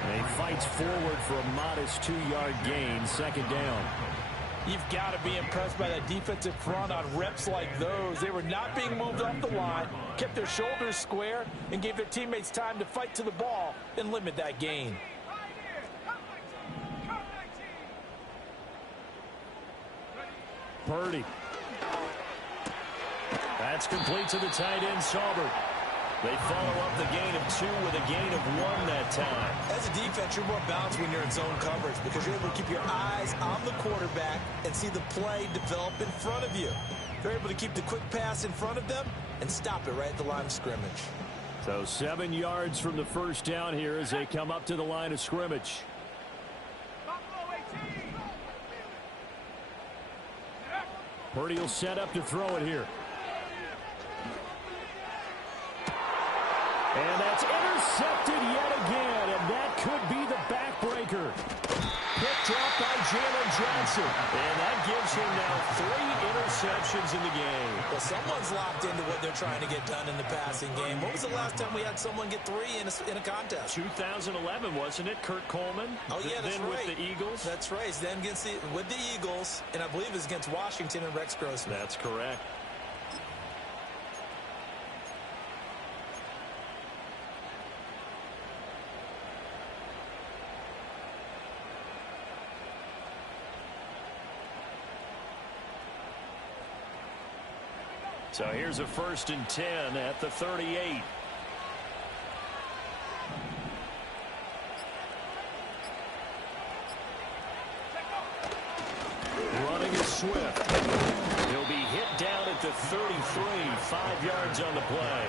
And he fights forward for a modest 2-yard gain, second down. You've got to be impressed by that defensive front on reps like those. They were not being moved off the line, kept their shoulders square, and gave their teammates time to fight to the ball and limit that gain. Purdy. That's complete to the tight end, Saubert. They follow up the gain of 2 with a gain of 1 that time. As a defense, you're more balanced when you're in zone coverage because you're able to keep your eyes on the quarterback and see the play develop in front of you. They're able to keep the quick pass in front of them and stop it right at the line of scrimmage. So 7 yards from the first down here as they come up to the line of scrimmage. Purdy will set up to throw it here. And that's intercepted yet again, and that could be the backbreaker. Picked up by Jalen Johnson. And that gives him now 3 interceptions in the game. Well, someone's locked into what they're trying to get done in the passing game. When was the last time we had someone get 3 in a contest? 2011, wasn't it? Kurt Coleman? Oh, yeah, that's then right. With the Eagles? That's right. Then with the Eagles, and I believe it's against Washington and Rex Grossman. That's correct. So here's a 1st and 10 at the 38. Running is Swift. He'll be hit down at the 33, 5 yards on the play.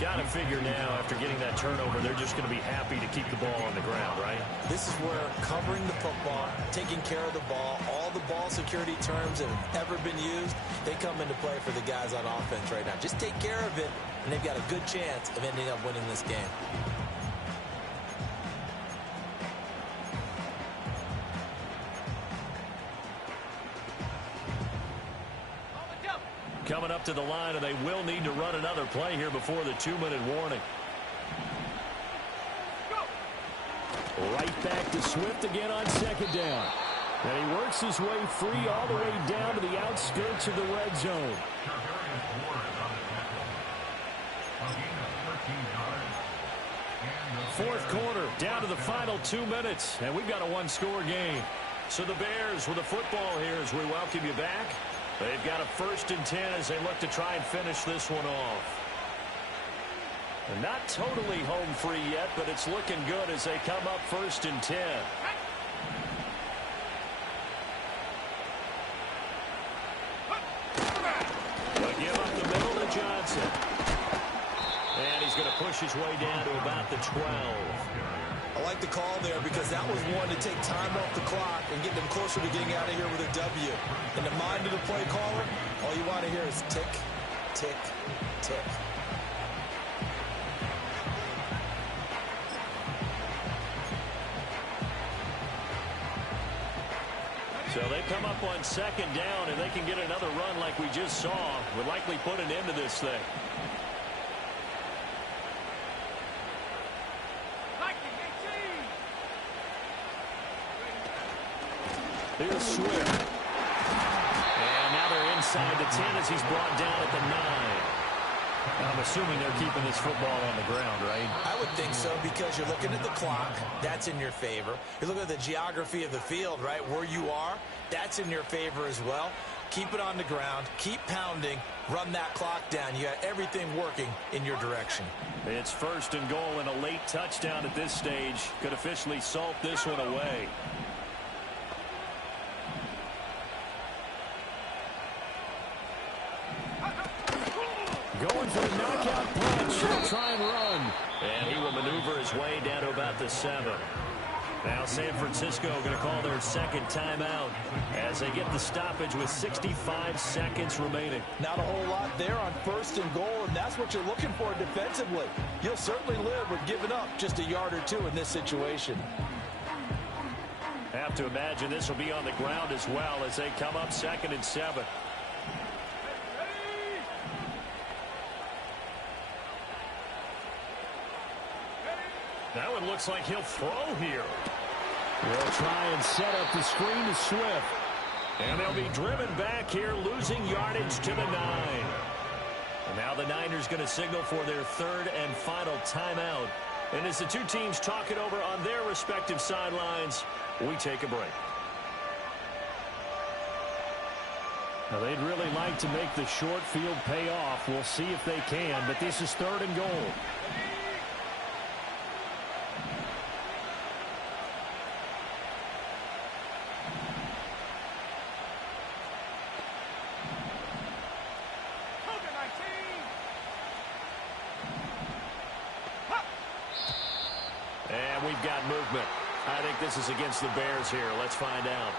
Got to figure now, after getting that turnover, they're just going to be happy to keep the ball on the ground, right? This is where covering the football, taking care of the ball, all the ball security terms that have ever been used, they come into play for the guys on offense right now. Just take care of it, and they've got a good chance of ending up winning this game. Coming up to the line, and they will need to run another play here before the 2-minute warning. Right back to Swift again on second down. And he works his way free all the way down to the outskirts of the red zone. Fourth quarter, down to the final 2 minutes, and we've got a 1-score game. So the Bears with the football here as we welcome you back. They've got a 1st and 10 as they look to try and finish this one off. They're not totally home free yet, but it's looking good as they come up 1st and 10. They'll give up the middle to Johnson. And he's going to push his way down to about the 12. I like the call there because that was one to take time off the clock and get them closer to getting out of here with a W. In the mind of the play caller, all you want to hear is tick, tick, tick. So they come up on second down, and they can get another run like we just saw. Would likely put an end to this thing. Here's Swift. And now they're inside the 10 as he's brought down at the 9. I'm assuming they're keeping this football on the ground, right? I would think so because you're looking at the clock. That's in your favor. You're looking at the geography of the field, right? Where you are, that's in your favor as well. Keep it on the ground. Keep pounding. Run that clock down. You got everything working in your direction. It's 1st and goal and a late touchdown at this stage. Could officially salt this one away. Going for the knockout punch. He'll try and run. And he will maneuver his way down to about the 7. Now San Francisco going to call their second timeout as they get the stoppage with 65 seconds remaining. Not a whole lot there on 1st and goal, and that's what you're looking for defensively. You'll certainly live with giving up just a yard or two in this situation. Have to imagine this will be on the ground as well as they come up 2nd and 7. That one looks like he'll throw here. They'll try and set up the screen to Swift. And they'll be driven back here, losing yardage to the 9. And now the Niners going to signal for their 3rd and final timeout. And as the two teams talk it over on their respective sidelines, we take a break. Now, they'd really like to make the short field pay off. We'll see if they can, but this is 3rd and goal. And we've got movement. I think this is against the Bears here. Let's find out.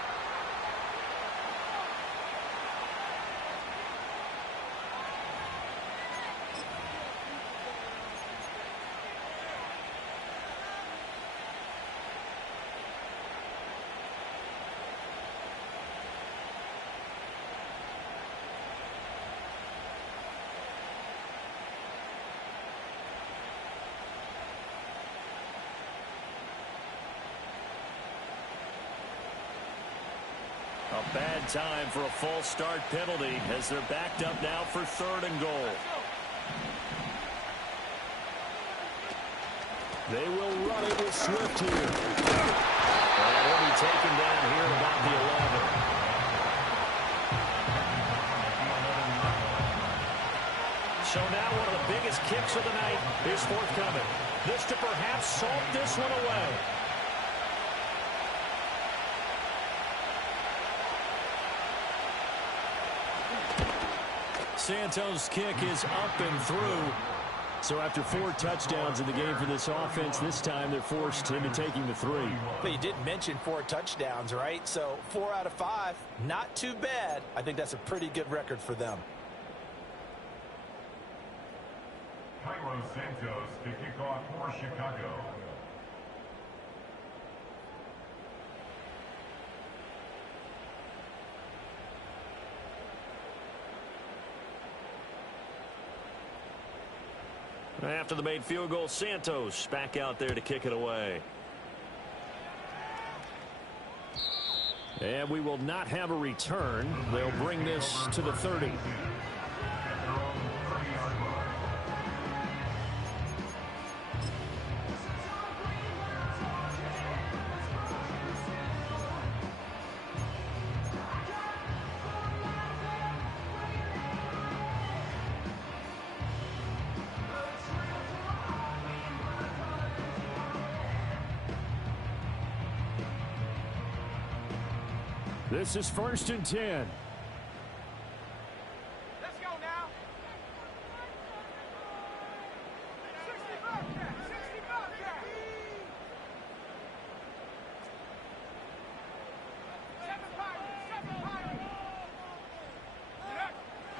A bad time for a false start penalty as they're backed up now for 3rd and goal. They will run it with Swift here. And he'll be taken down here at about the 11. So now one of the biggest kicks of the night is forthcoming. This to perhaps salt this one away. Santos' kick is up and through. So after 4 touchdowns in the game for this offense, this time they're forced into taking the 3. But you did mention 4 touchdowns, right? So 4 out of 5, not too bad. I think that's a pretty good record for them. Santos to kick off for Chicago. After the made field goal, Santos back out there to kick it away. And we will not have a return. They'll bring this to the 30. This is 1st and 10. Let's go now. 60 Bobcat, 60 Bobcat. 7 Pirates, 7 Pirates.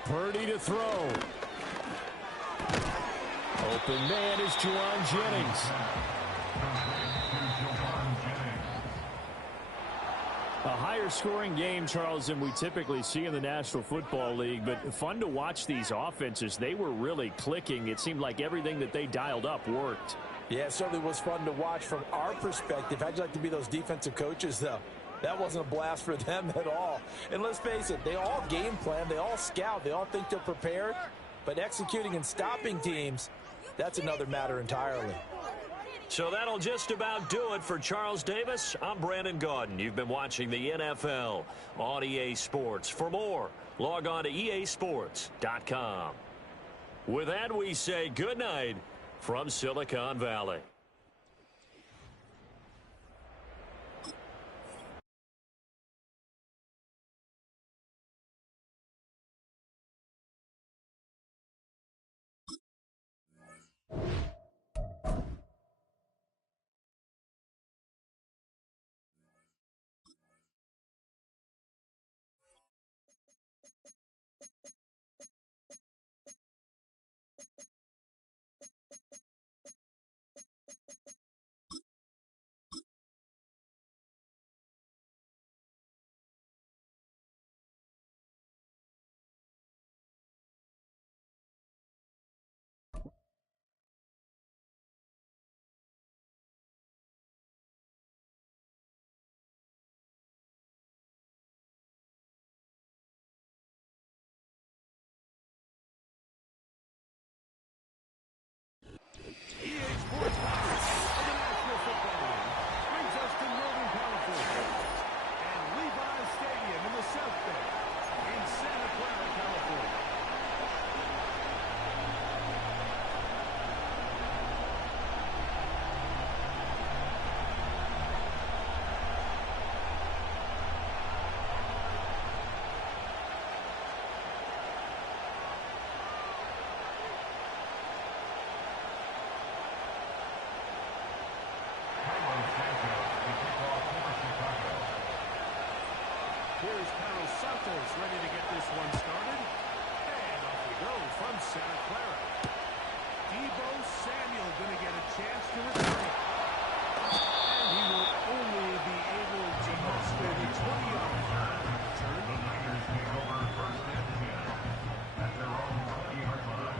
Purdy to throw. Open man is Juwan Jennings. A higher scoring game, Charles, than we typically see in the National Football League, but fun to watch these offenses. They were really clicking. It seemed like everything that they dialed up worked. Yeah, it certainly was fun to watch from our perspective. How'd you like to be those defensive coaches, though? That wasn't a blast for them at all. And let's face it, they all game plan, they all scout, they all think they're prepared, but executing and stopping teams, that's another matter entirely. So that'll just about do it for Charles Davis. I'm Brandon Gaudin. You've been watching the NFL on EA Sports. For more, log on to easports.com. With that, we say good night from Silicon Valley. EA Sports of the National Football League brings us to Northern California and Levi's Stadium in the South Bay in Santa Clara, California. Here's Carlos Santos ready to get this one started. And off we go from Santa Clara. Deebo Samuel going to get a chance to return it. And he will only be able to muster the 20-yard line. Return. The Niners take over first and 10 at their own 20-yard line.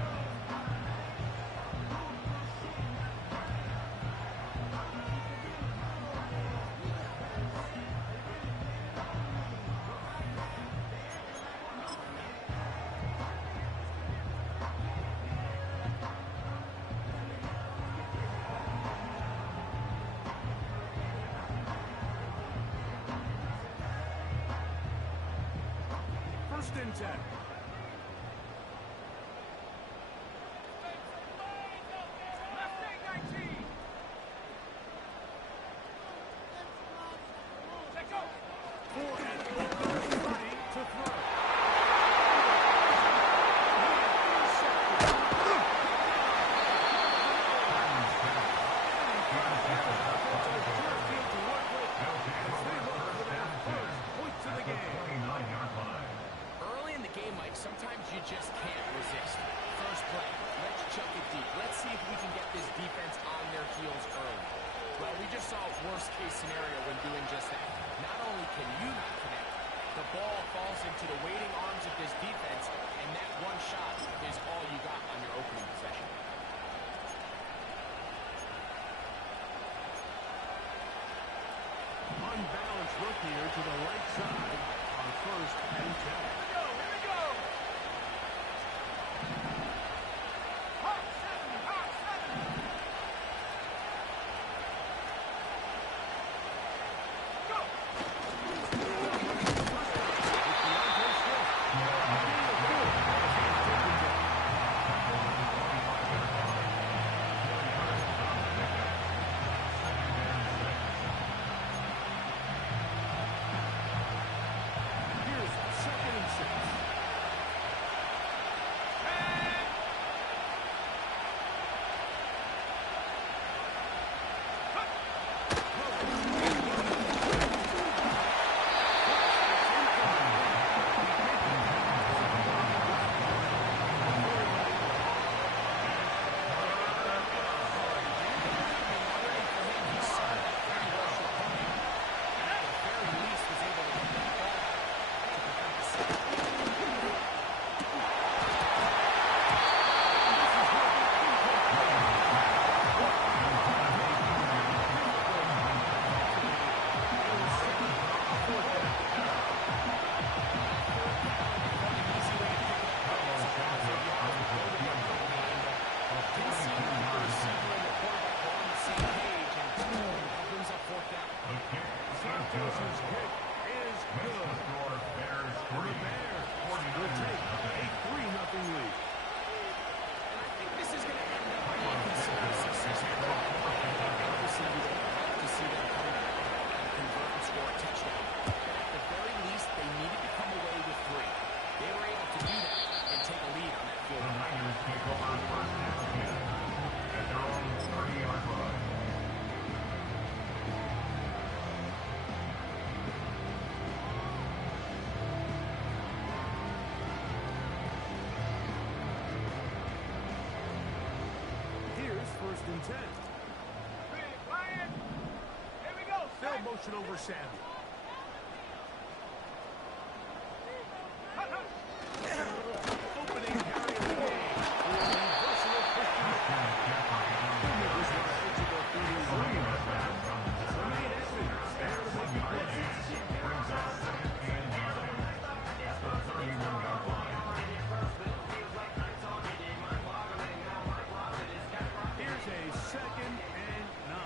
First and 10. Left eight, 19. Let's go. 4 and 4, ready to throw. Points of the game. 29-yard line. Early in the game, Mike, sometimes you just can't resist. First play, let's chuck it deep. Let's see if we can get this defense on their heels early. Well, we just saw a worst-case scenario when doing just that. Not only can you not connect, the ball falls into the waiting arms of this defense, and that one shot is all you got on your opening possession. Unbalanced look here to the right side on first and 10. Here we go. Hot seven, hot seven. Go. and 10. Ready, quiet. Here we go. Still motion over Samuel. Opening carry of the game. Versatile Christian McCaffrey. This was eligible for his lead. Remain Evans there to make the play. Brings up second and 10 at the 31-yard line. Here's a second and 9.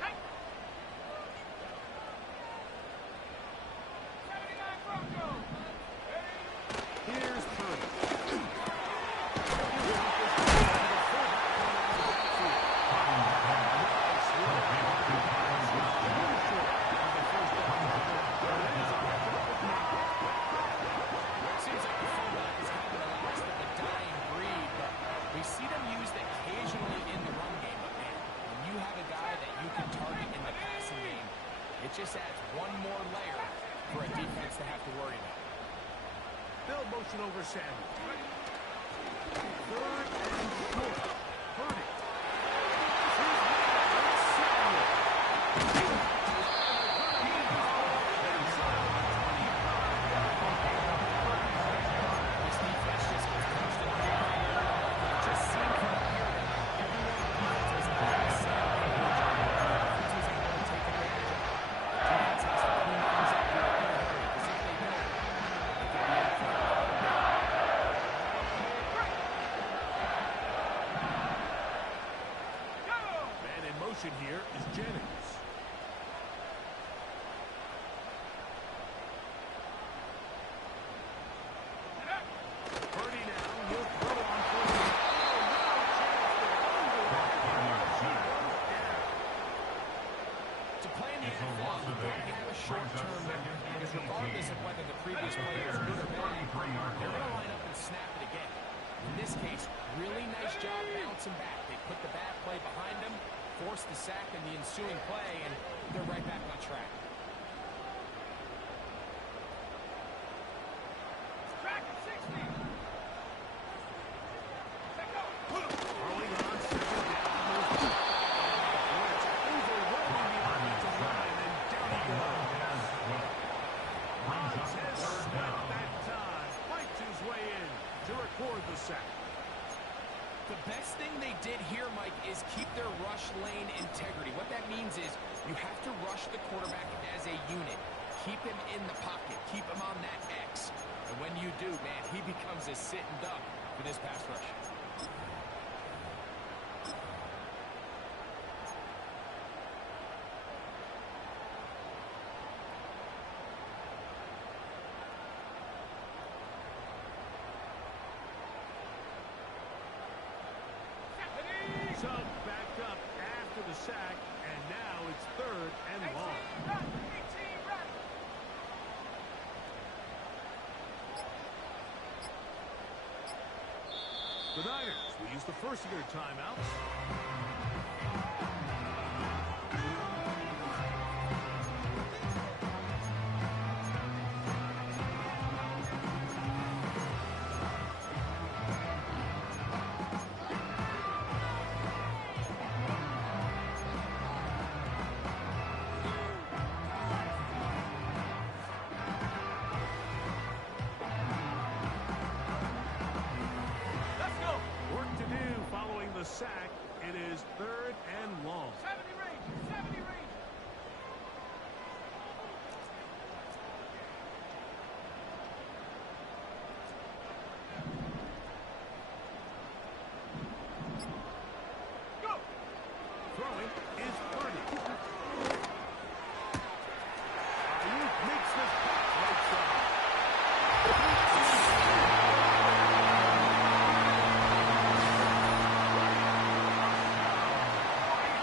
Hey. 79 Broncos. Here's Purdy. Seems like the fullback is kind of the last of the dying breed, but we see them used occasionally in the run game. But man, when you have a guy that you can target in the passing game, it just adds one more layer for a defense to have to worry about. They'll motion over Samuel. Third and short. Purdy. This defense just gets punched in the eye. It just seemed from here that everyone was on the same page. Defense was able to take advantage of it. Defense has to clean things up here in a hurry, because if they don't, they could be in trouble. Man in motion here is Jennings. Purdy now. He'll throw on fourth. To play in the NFL, you have to have a short-term memory, because regardless of whether the previous player is good or bad, they're going to line up and snap it again. In this case, really nice job bouncing back. They put the bad play behind them, forced the sack in the ensuing play, and they're right back on track. Track at 60. Let go. Throwing on second down. It's overwhelming the offensive line, and down he goes. Montez Sweat that time fights his way in to record the sack. The best thing they did here, Mike, is keep their rush lane integrity. What that means is you have to rush the quarterback as a unit. Keep him in the pocket. Keep him on that X. And when you do, man, he becomes a sitting duck for this pass rush. So back up after the sack, and now it's third and 18 long. run. 18 run. The Niners will use the first of their timeouts. Let's go. Work to do following the sack. It is third and long. 70 range. 70 range. Go. Throwing is Purdy. Ayuk makes this pass right side.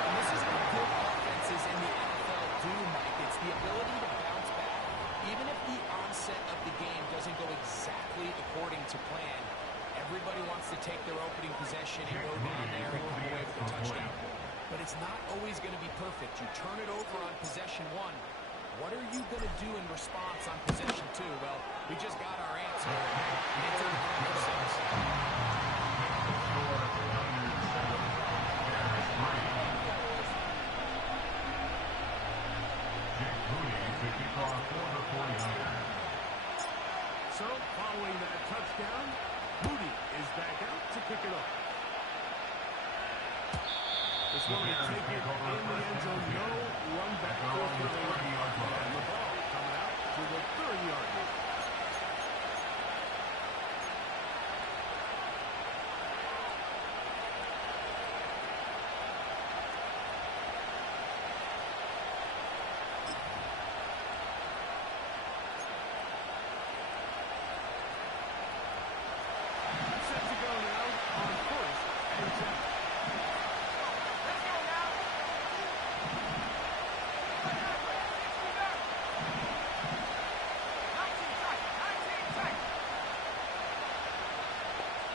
And this is what good offenses in the NFL do, Mike. It's the ability to bounce back. Even if the onset of the game doesn't go exactly according to plan, everybody wants to take their opening possession and go down there and come away with a touchdown. But it's not always going to be perfect. You turn it over on possession one. What are you going to do in response on possession two? Well, we just got our answer. It's a 6. So, following that touchdown, Moody is back out to kick it off. This one will take it in the end zone. No run back for the right. And the ball coming out to the 30-yard line. Set to go now on 1st and 10. Let's go now. 19 seconds. 19 seconds.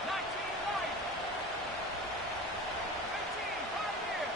19 right. 18 right here.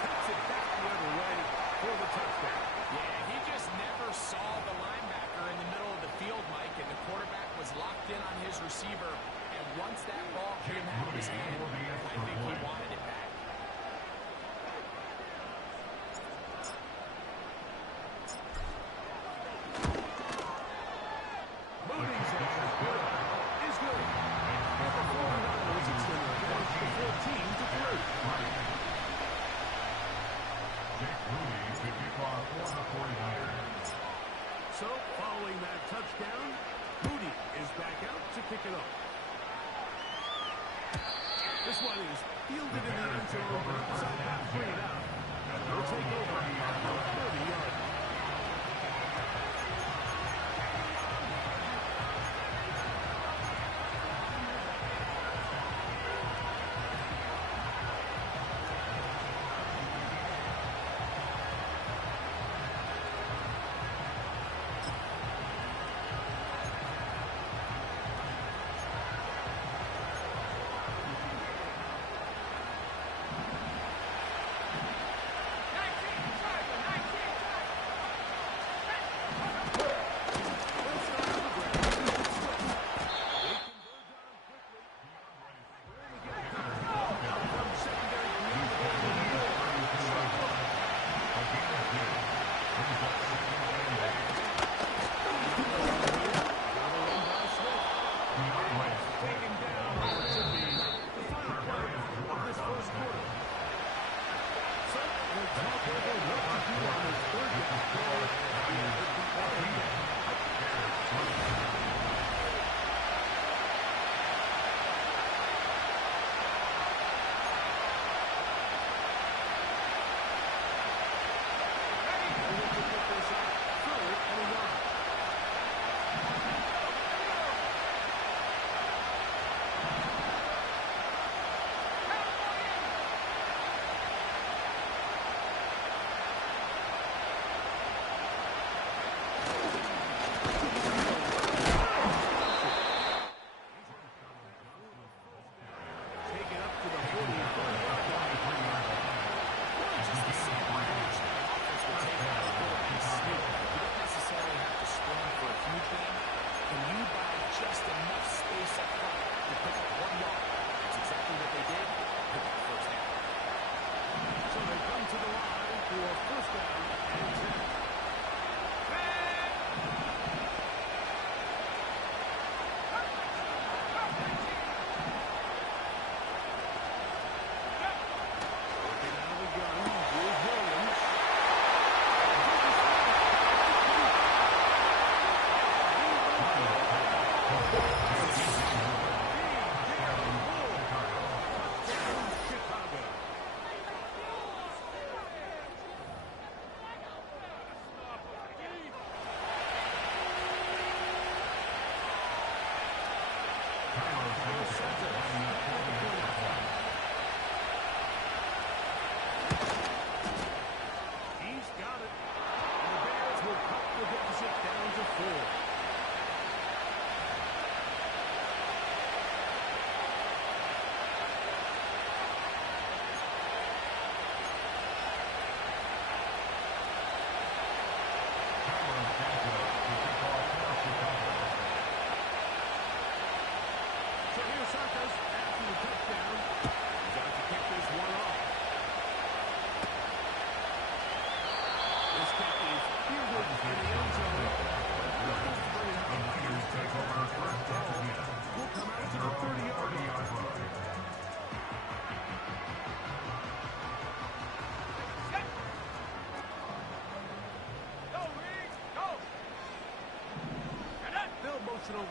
Takes it back the other way for the touchdown. Yeah, he just never saw the linebacker in the middle of the field, Mike, and the quarterback was locked in on his receiver. And once that ball came out of his hand, I think he wanted it back. Moody's answer is good. And the 49ers extend their lead to 14 to 3. So, following that touchdown, Moody is back out to kick it off. This one is fielded in the end zone, side half, bring it out. They'll take over at the 30-yard line.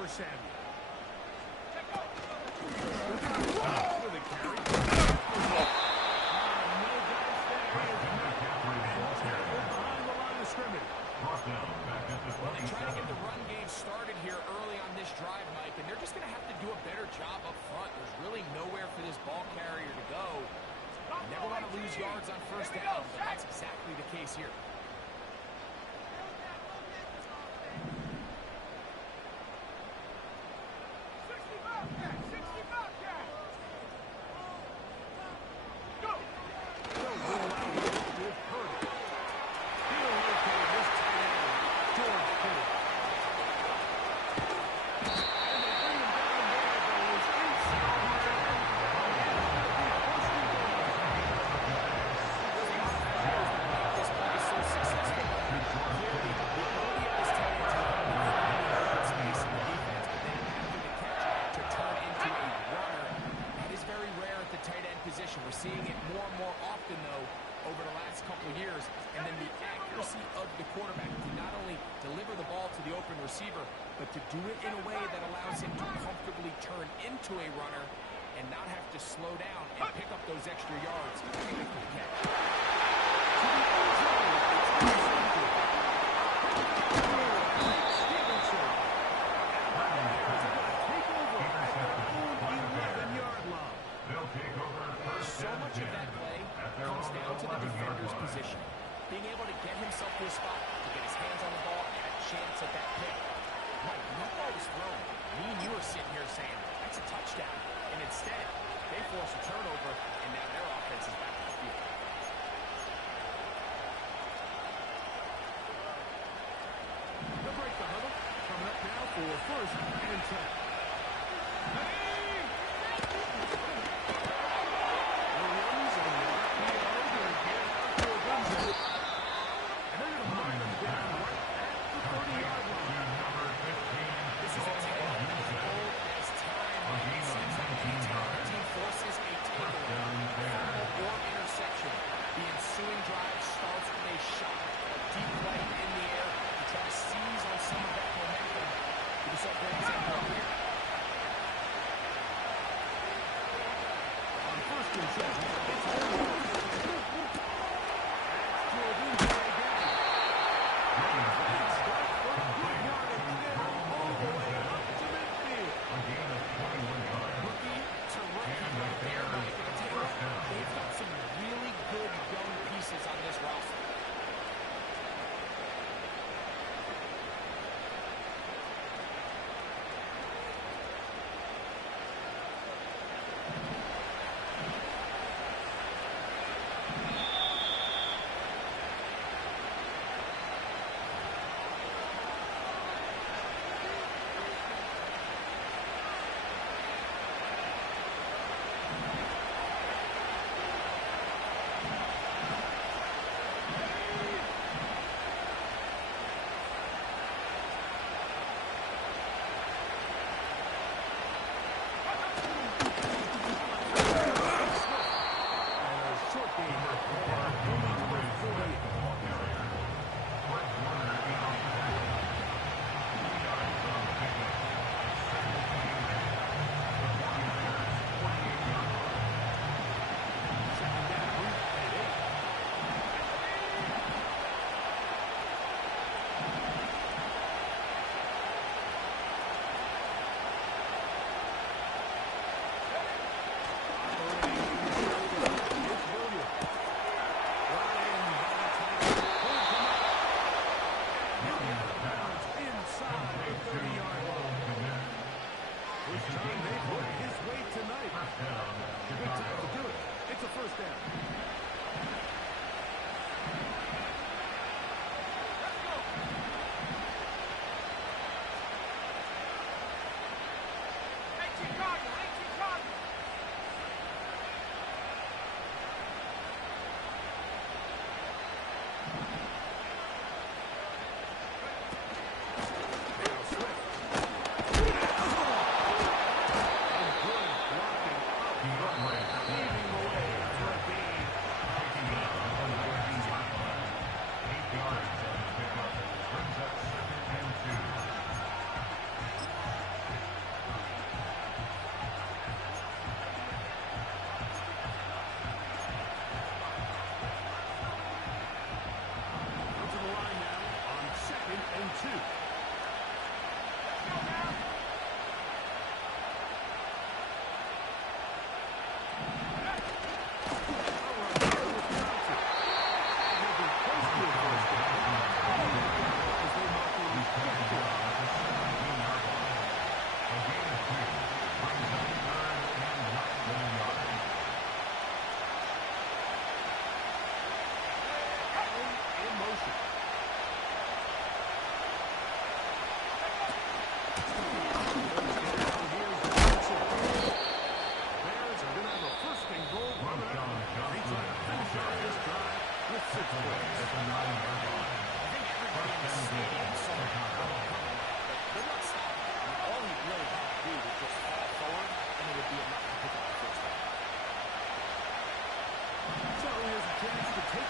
Samuel. Well, they try to get the run game started here early on this drive, Mike, and they're just going to have to do a better job up front. There's really nowhere for this ball carrier to go. You never want to lose yards on first down, but that's exactly the case here. We're seeing it more and more often, though, over the last couple of years. And then the accuracy of the quarterback to not only deliver the ball to the open receiver, but to do it in a way that allows him to comfortably turn into a runner and not have to slow down and pick up those extra yards to make the catch. So much of that play comes down to the defender's position. Being able to get himself to a spot, to get his hands on the ball, and a chance at that pick. Mike, when that ball was thrown, me and you are sitting here saying, that's a touchdown. And instead, they force a turnover, and now their offense is back on the field. They'll break the huddle. Coming up now for first and 10.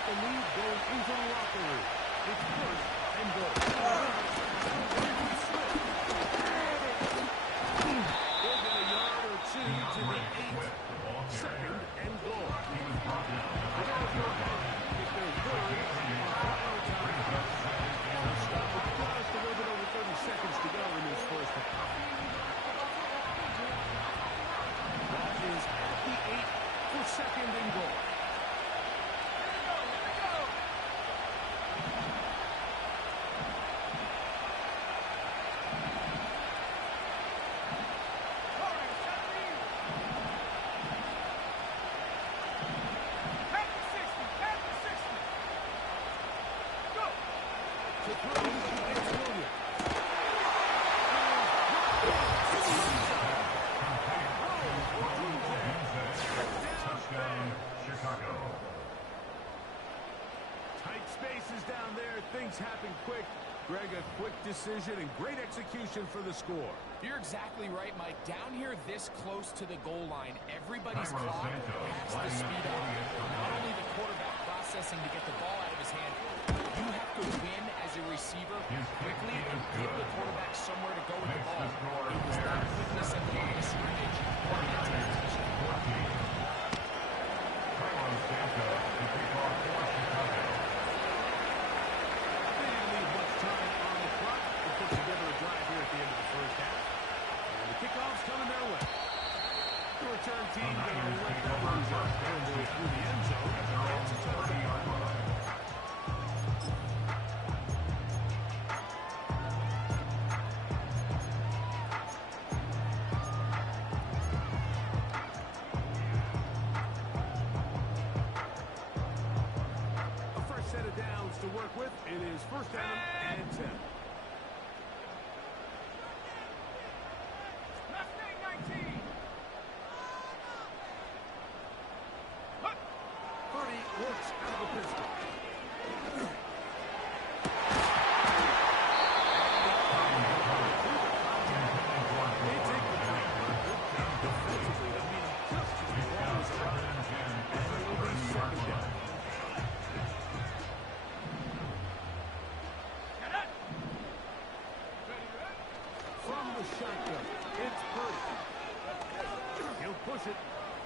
the lead going into the locker room. It's first and goal. They'll get a yard or two to the 8. Second and goal. They gotta go ahead if they're good on final time. They'll stop with just a little bit over 30 seconds to go in this first half. That is at the 8 for second and goal. Happen quick. Greg, a quick decision and great execution for the score. You're exactly right, Mike. Down here this close to the goal line, everybody's clock has to speed up. Not only the quarterback processing to get the ball out of his hand, but you have to win as a receiver quickly and give the quarterback somewhere to go with the ball. It was that quickness at the line of scrimmage that led to that touchdown. Kickoff's coming their way. The return team going to let that one go through the end zone. That's a touchdown. A fresh set of downs to work with. It is first down and 10. Works out of the pistol. From the shotgun, it's Purdy. He'll push it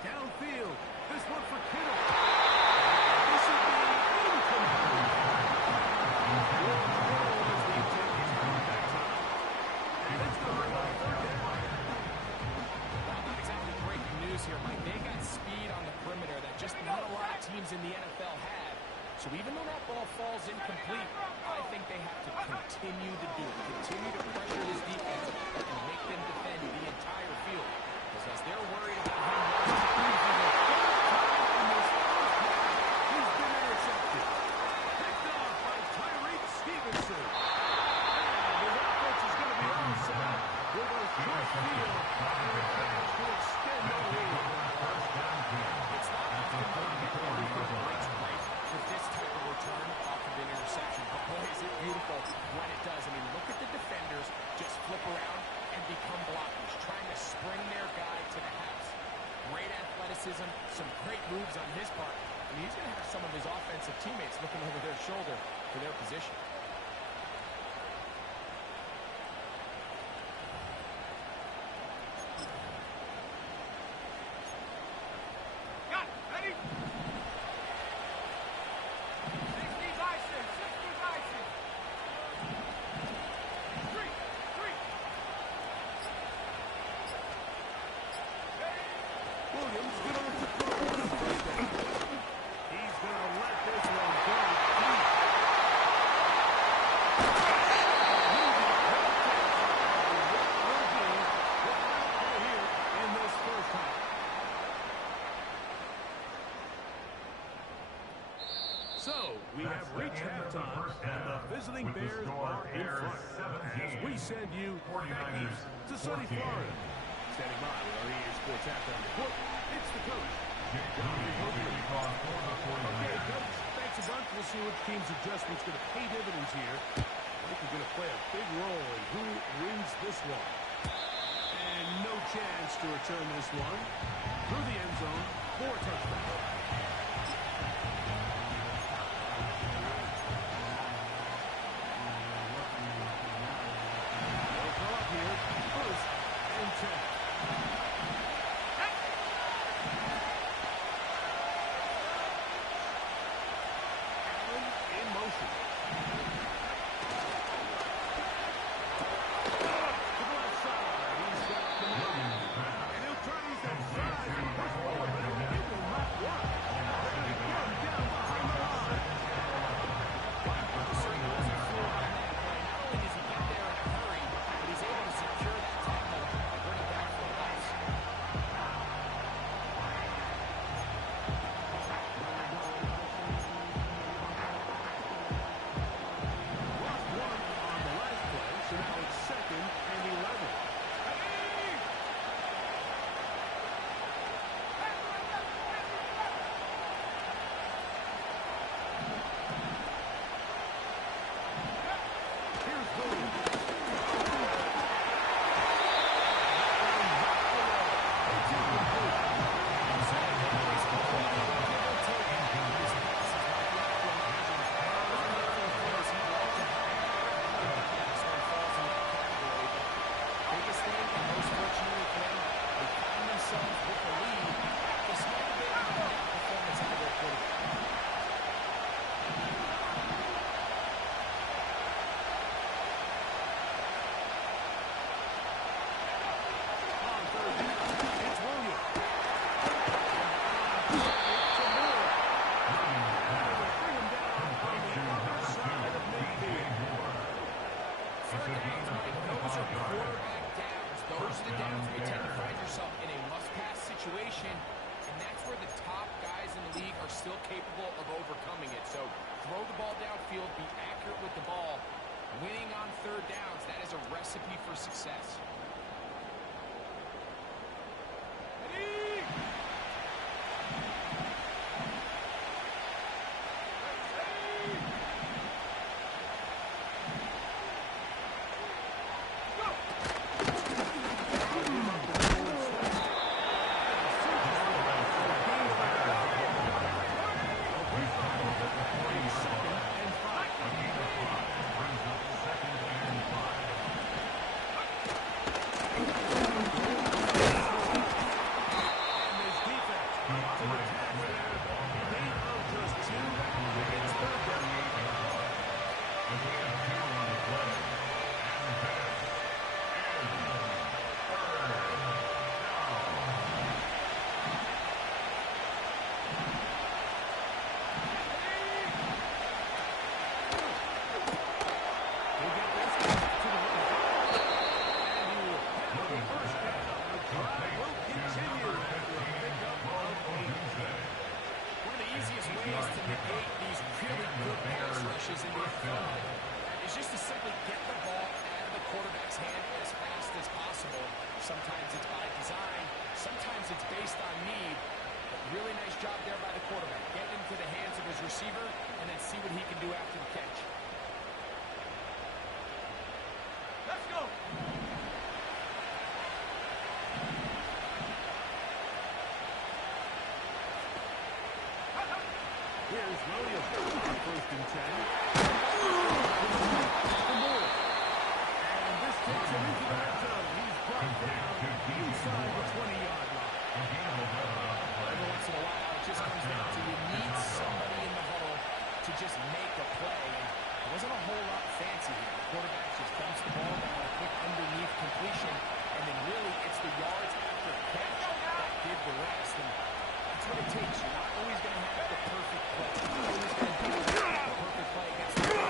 downfield. This one for Kittle. Here, Mike. They got speed on the perimeter that just not a lot of teams in the NFL have. So even though that ball falls incomplete, I think they have to continue to do it. Continue to pressure this defense and make them defend the entire field. Because as they're worried about him, he's been intercepted. Picked off by Tyreek Stevenson. And the offense is going to be all set with a short field to extend the lead. It's not often that you get one of the breaks right with this type of return off of an interception. But boy, is it beautiful when it does. I mean, look at the defenders just flip around and become blockers, trying to spring their guy to the house. Great athleticism, some great moves on his part. And he's going to have some of his offensive teammates looking over their shoulder for their position. So, we have reached halftime, and the visiting Bears are in front. As we send you back east to sunny Florida. Standing by with our EA Sports halftime report, it's the coach, Johnny Hogan. Okay, Coach, thanks a bunch. We'll see which team's adjustment's going to pay dividends here. I think we're going to play a big role in who wins this one. And no chance to return this one through the end zone for a touchdown. still capable of overcoming it. So throw the ball downfield, be accurate with the ball. Winning on third downs, that is a recipe for success. Is just to simply get the ball out of the quarterback's hand as fast as possible. Sometimes it's by design, sometimes it's based on need. But really nice job there by the quarterback. Get into the hands of his receiver and then see what he can do after the catch. Let's go. Here's Williams. First and 10. And this takes him into the red zone. He's brought down inside the 20-yard line. Every once in a while, it just comes down to you need somebody in the huddle to just make a play. And it wasn't a whole lot fancy here. The quarterback just dumps the ball down, a quick underneath completion, and then really it's the yards after catch that did the rest. And that's what it takes. You're not always going to have the perfect play. You're not always going to do the perfect play against the team.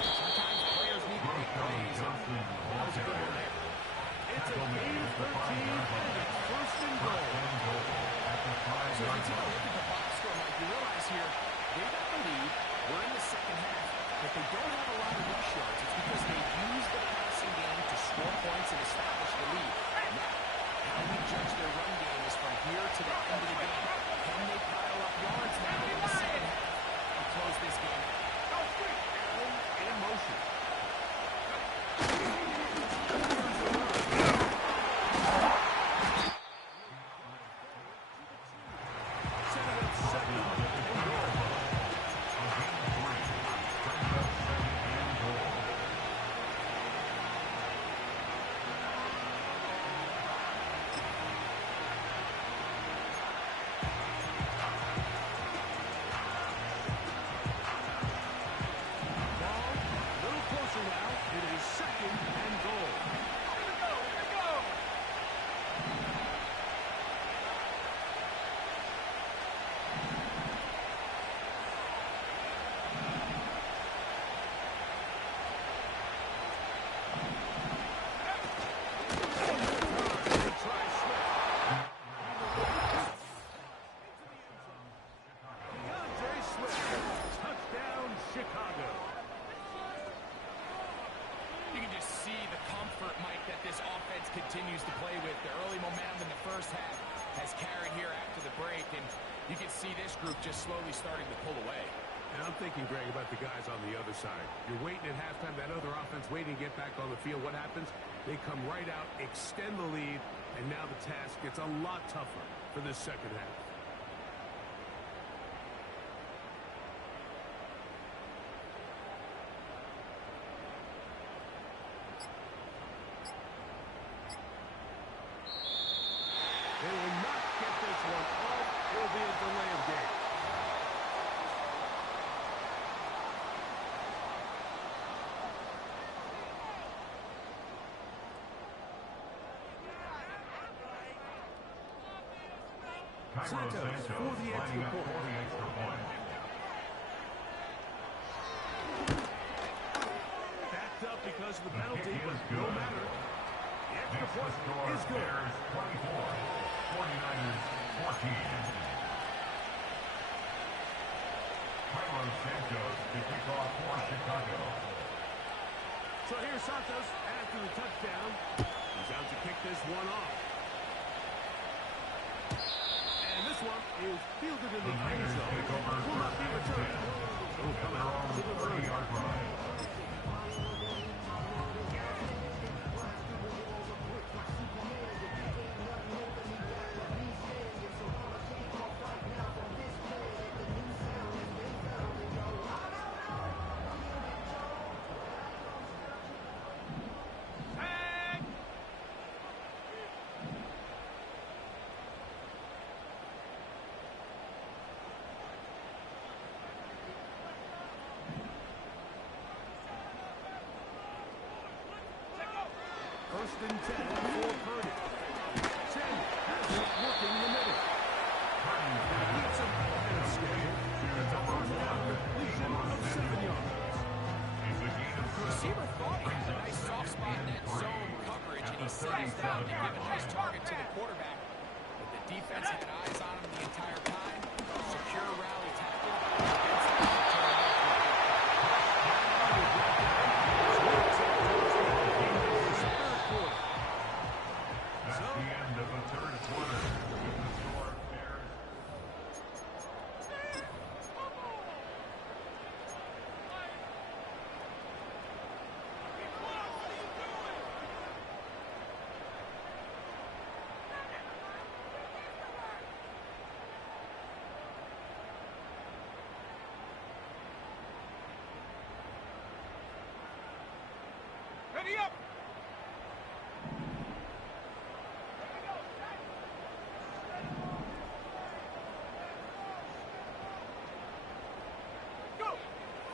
Sometimes players need to make plays, and that was a good one there. It's a gain of 13, and it's first and goal. So if you take a look at the box score, Mike, you realize here, they got the lead, we're in the second half, but they don't have a lot of rush yards. It's because they use the passing game to score points and establish the lead. Now, how we judge their run game is from here to the end of the game. Can they pile up yards now in the second half and close this game out? In motion. Continues to play with. The early momentum in the first half has carried here after the break, and you can see this group just slowly starting to pull away. And I'm thinking, Greg, about the guys on the other side. You're waiting at halftime, that other offense waiting to get back on the field. What happens? They come right out, extend the lead, and now the task gets a lot tougher for this second half. They will not get this one off. It will be a delay of game. Santos for the extra point. Backed up because of the penalty, but no matter. The extra point is good. 49ers 14. Santos to kick off for Chicago. So here's Santos after the touchdown. He's out to kick this one off. And this one is fielded in the end zone. Will not be returned. So come out to the 30-yard line. First and 10 for Purdy. Samuel has it working the middle. Purdy gets him ahead of schedule. It's a first down completion of 7 yards. Receiver thought he had a nice soft spot in that zone coverage, and he settles down to give a nice target to the quarterback. But the defense had eyes on him the entire time. Secure rally tackle. That's the end of the third quarter. With the score there. Ready up!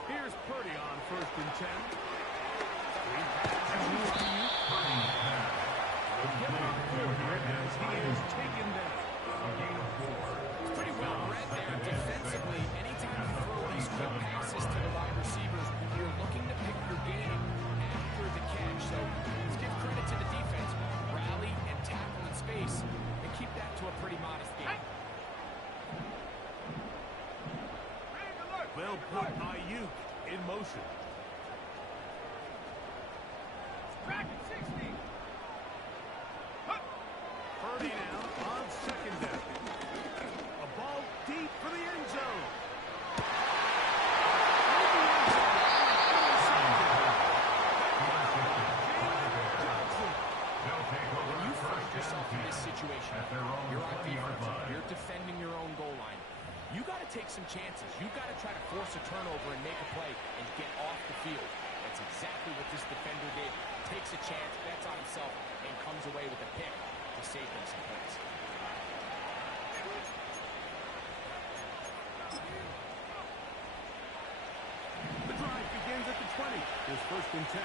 Here's Purdy on first and 10. As he is taken down. It's pretty well read there defensively. Anytime you throw these quick passes to the wide receivers, you're looking to pick your game after the catch. So let's give credit to the defense. Rally and tackle in space and keep that to a pretty modest game. Well put by Ayuk in motion. Back at 60! Purdy now on second down. A ball deep for the end zone. When you find yourself in this situation, you're on defense, you're defending your own goal line. You got to take some chances. You got to try to force a turnover and make a play and get off the field. That's exactly what this defender did. Takes a chance, bets on himself, and comes away with a pick to save them some points. The drive begins at the 20. Here's first and 10.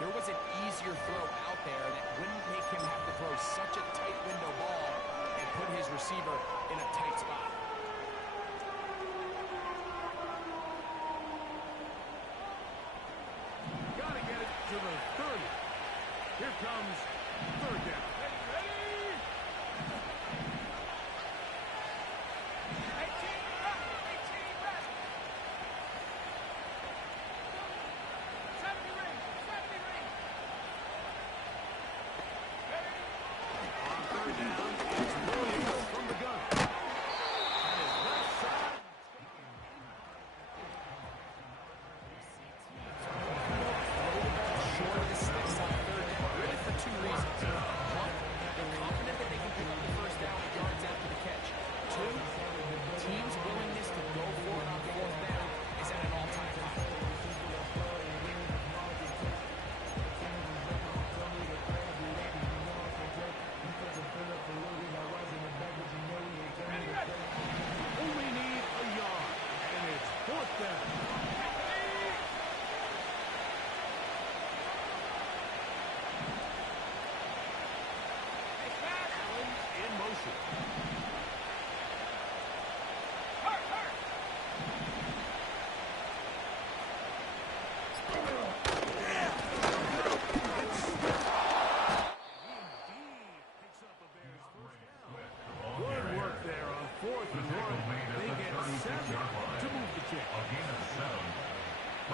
There was an easier throw out there that wouldn't make him have to throw such a tight window ball and put his receiver in a tight spot. Gotta get it to the 30. Here comes third down.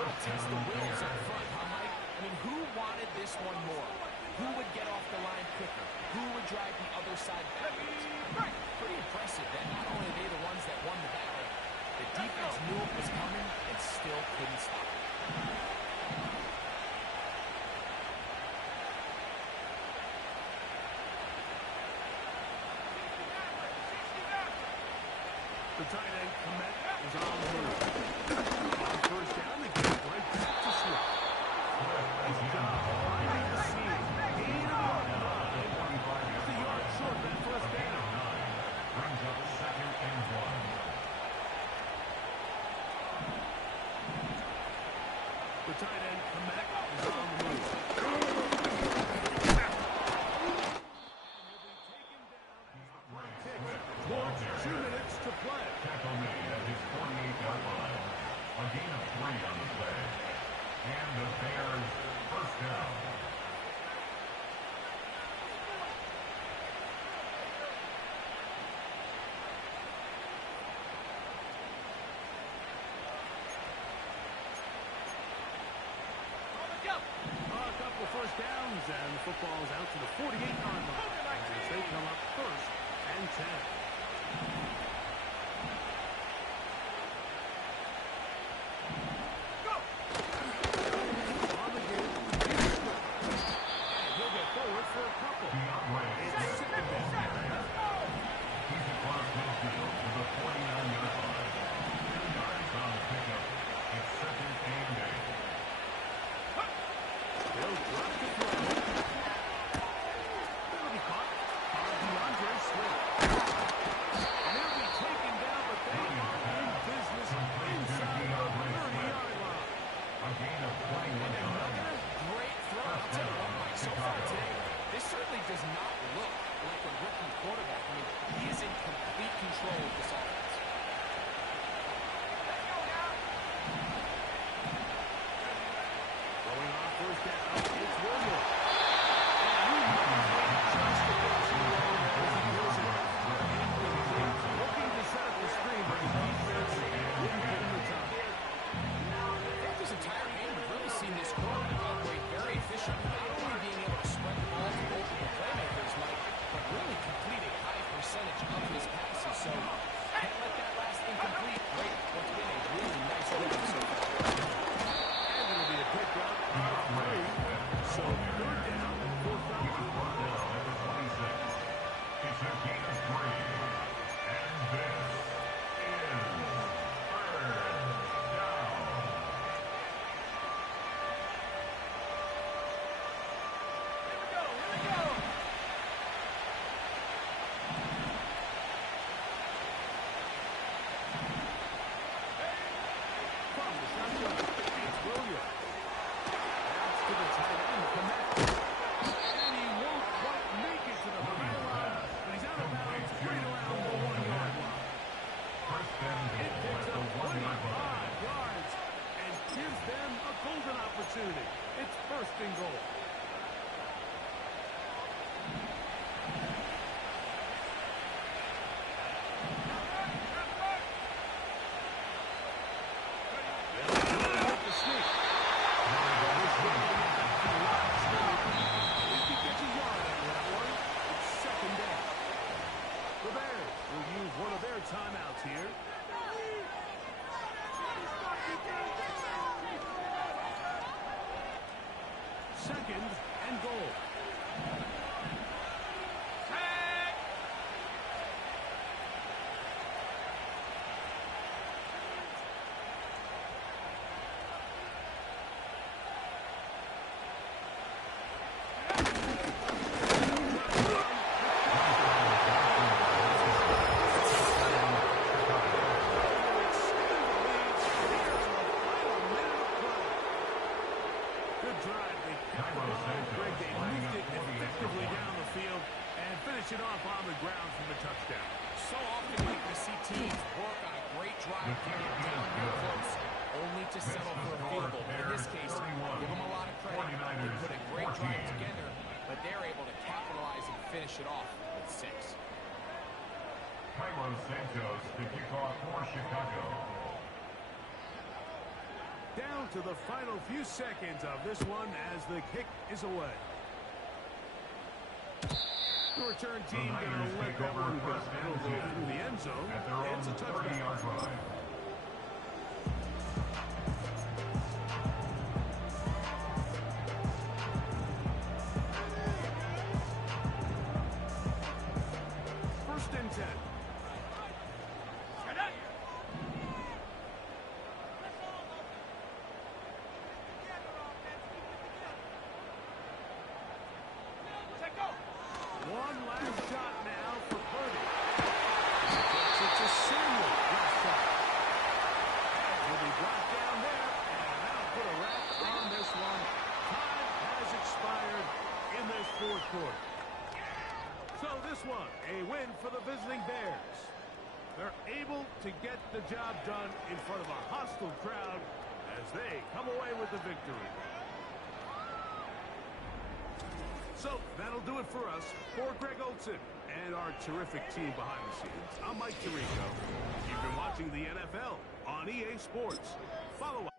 Test the wheels up front, huh, Mike? I mean, who wanted this one more? Who would get off the line quicker? Who would drive the other side backwards? Pretty impressive that not only are they the ones that won the battle, the defense knew it was coming and still couldn't stop it. The tight end, Komet, is on the move. On first down, they get right back to Smith. Nice job finding the seam. Gain of 1. Just a yard short of that first down. Brings up 2nd and 1. The tight end, Komet, is on the move. Towards 2 minutes to play. Tackle made at his 48-yard line. A gain of 3 on the play. And the Bears first down. A couple of first downs, and the football is out to the 48-yard line as they come up 1st and 10. On the game, and he'll get forward for a couple. It's 2nd down. He's across midfield to the 49-yard line. 2 yards on the pickup. It's 2nd and 8. They'll drop the throw. That'll be caught by DeAndre Swift. And they'll be taken down, but they are in business inside the 30-yard line. A gain of 21 yards. Great throw. I'll tell you what, Mike, so far today, this certainly does not look like a rookie quarterback. I mean, he is in complete control of this offense. Going on first down, it's Williams. And he moves just across the line as he goes in. Looking to set up the screen, but the defense didn't get him the time. Throughout this entire game, we've really seen this quarterback operate very efficiently, not only being able to spread the ball to multiple playmakers, Mike, but really complete a high percentage of his passes. So can't let that last incomplete break what's been a really nice rhythm so far. And it'll be a pickup of 3. So 3rd down and 4th down. At the 26. It's a gain of 3. And this is 3rd down. From the shotgun, it's Williams. That's to the tight end, Komet. And he won't quite make it to the pylon, but he's out of bounds right around the 1-yard line. First and It goal picks at the up 1-yard 25 line. yards and gives them a golden opportunity. It's 1st and goal. Timeouts here. 2nd and goal. Finish it off on the ground for the touchdown. So often we see teams work on a great drive to get down real close, only to settle for a field goal. But in this case, give them a lot of credit. They put a great drive together, but they're able to capitalize and finish it off with 6. Cairo Santos to kick off for Chicago. Down down to the final few seconds of this one as the kick is away. The return team going to let that one go. It'll go through the end zone. It's a touchdown. First and 10. One last shot now for Purdy. It's a single last shot. He'll be brought down there, and that'll put a wrap on this one. Time has expired in this fourth quarter. So this one, a win for the visiting Bears. They're able to get the job done in front of a hostile crowd as they come away with the victory. So that'll do it for us. For Greg Olson and our terrific team behind the scenes, I'm Mike Tirico. You've been watching the NFL on EA Sports. Follow us.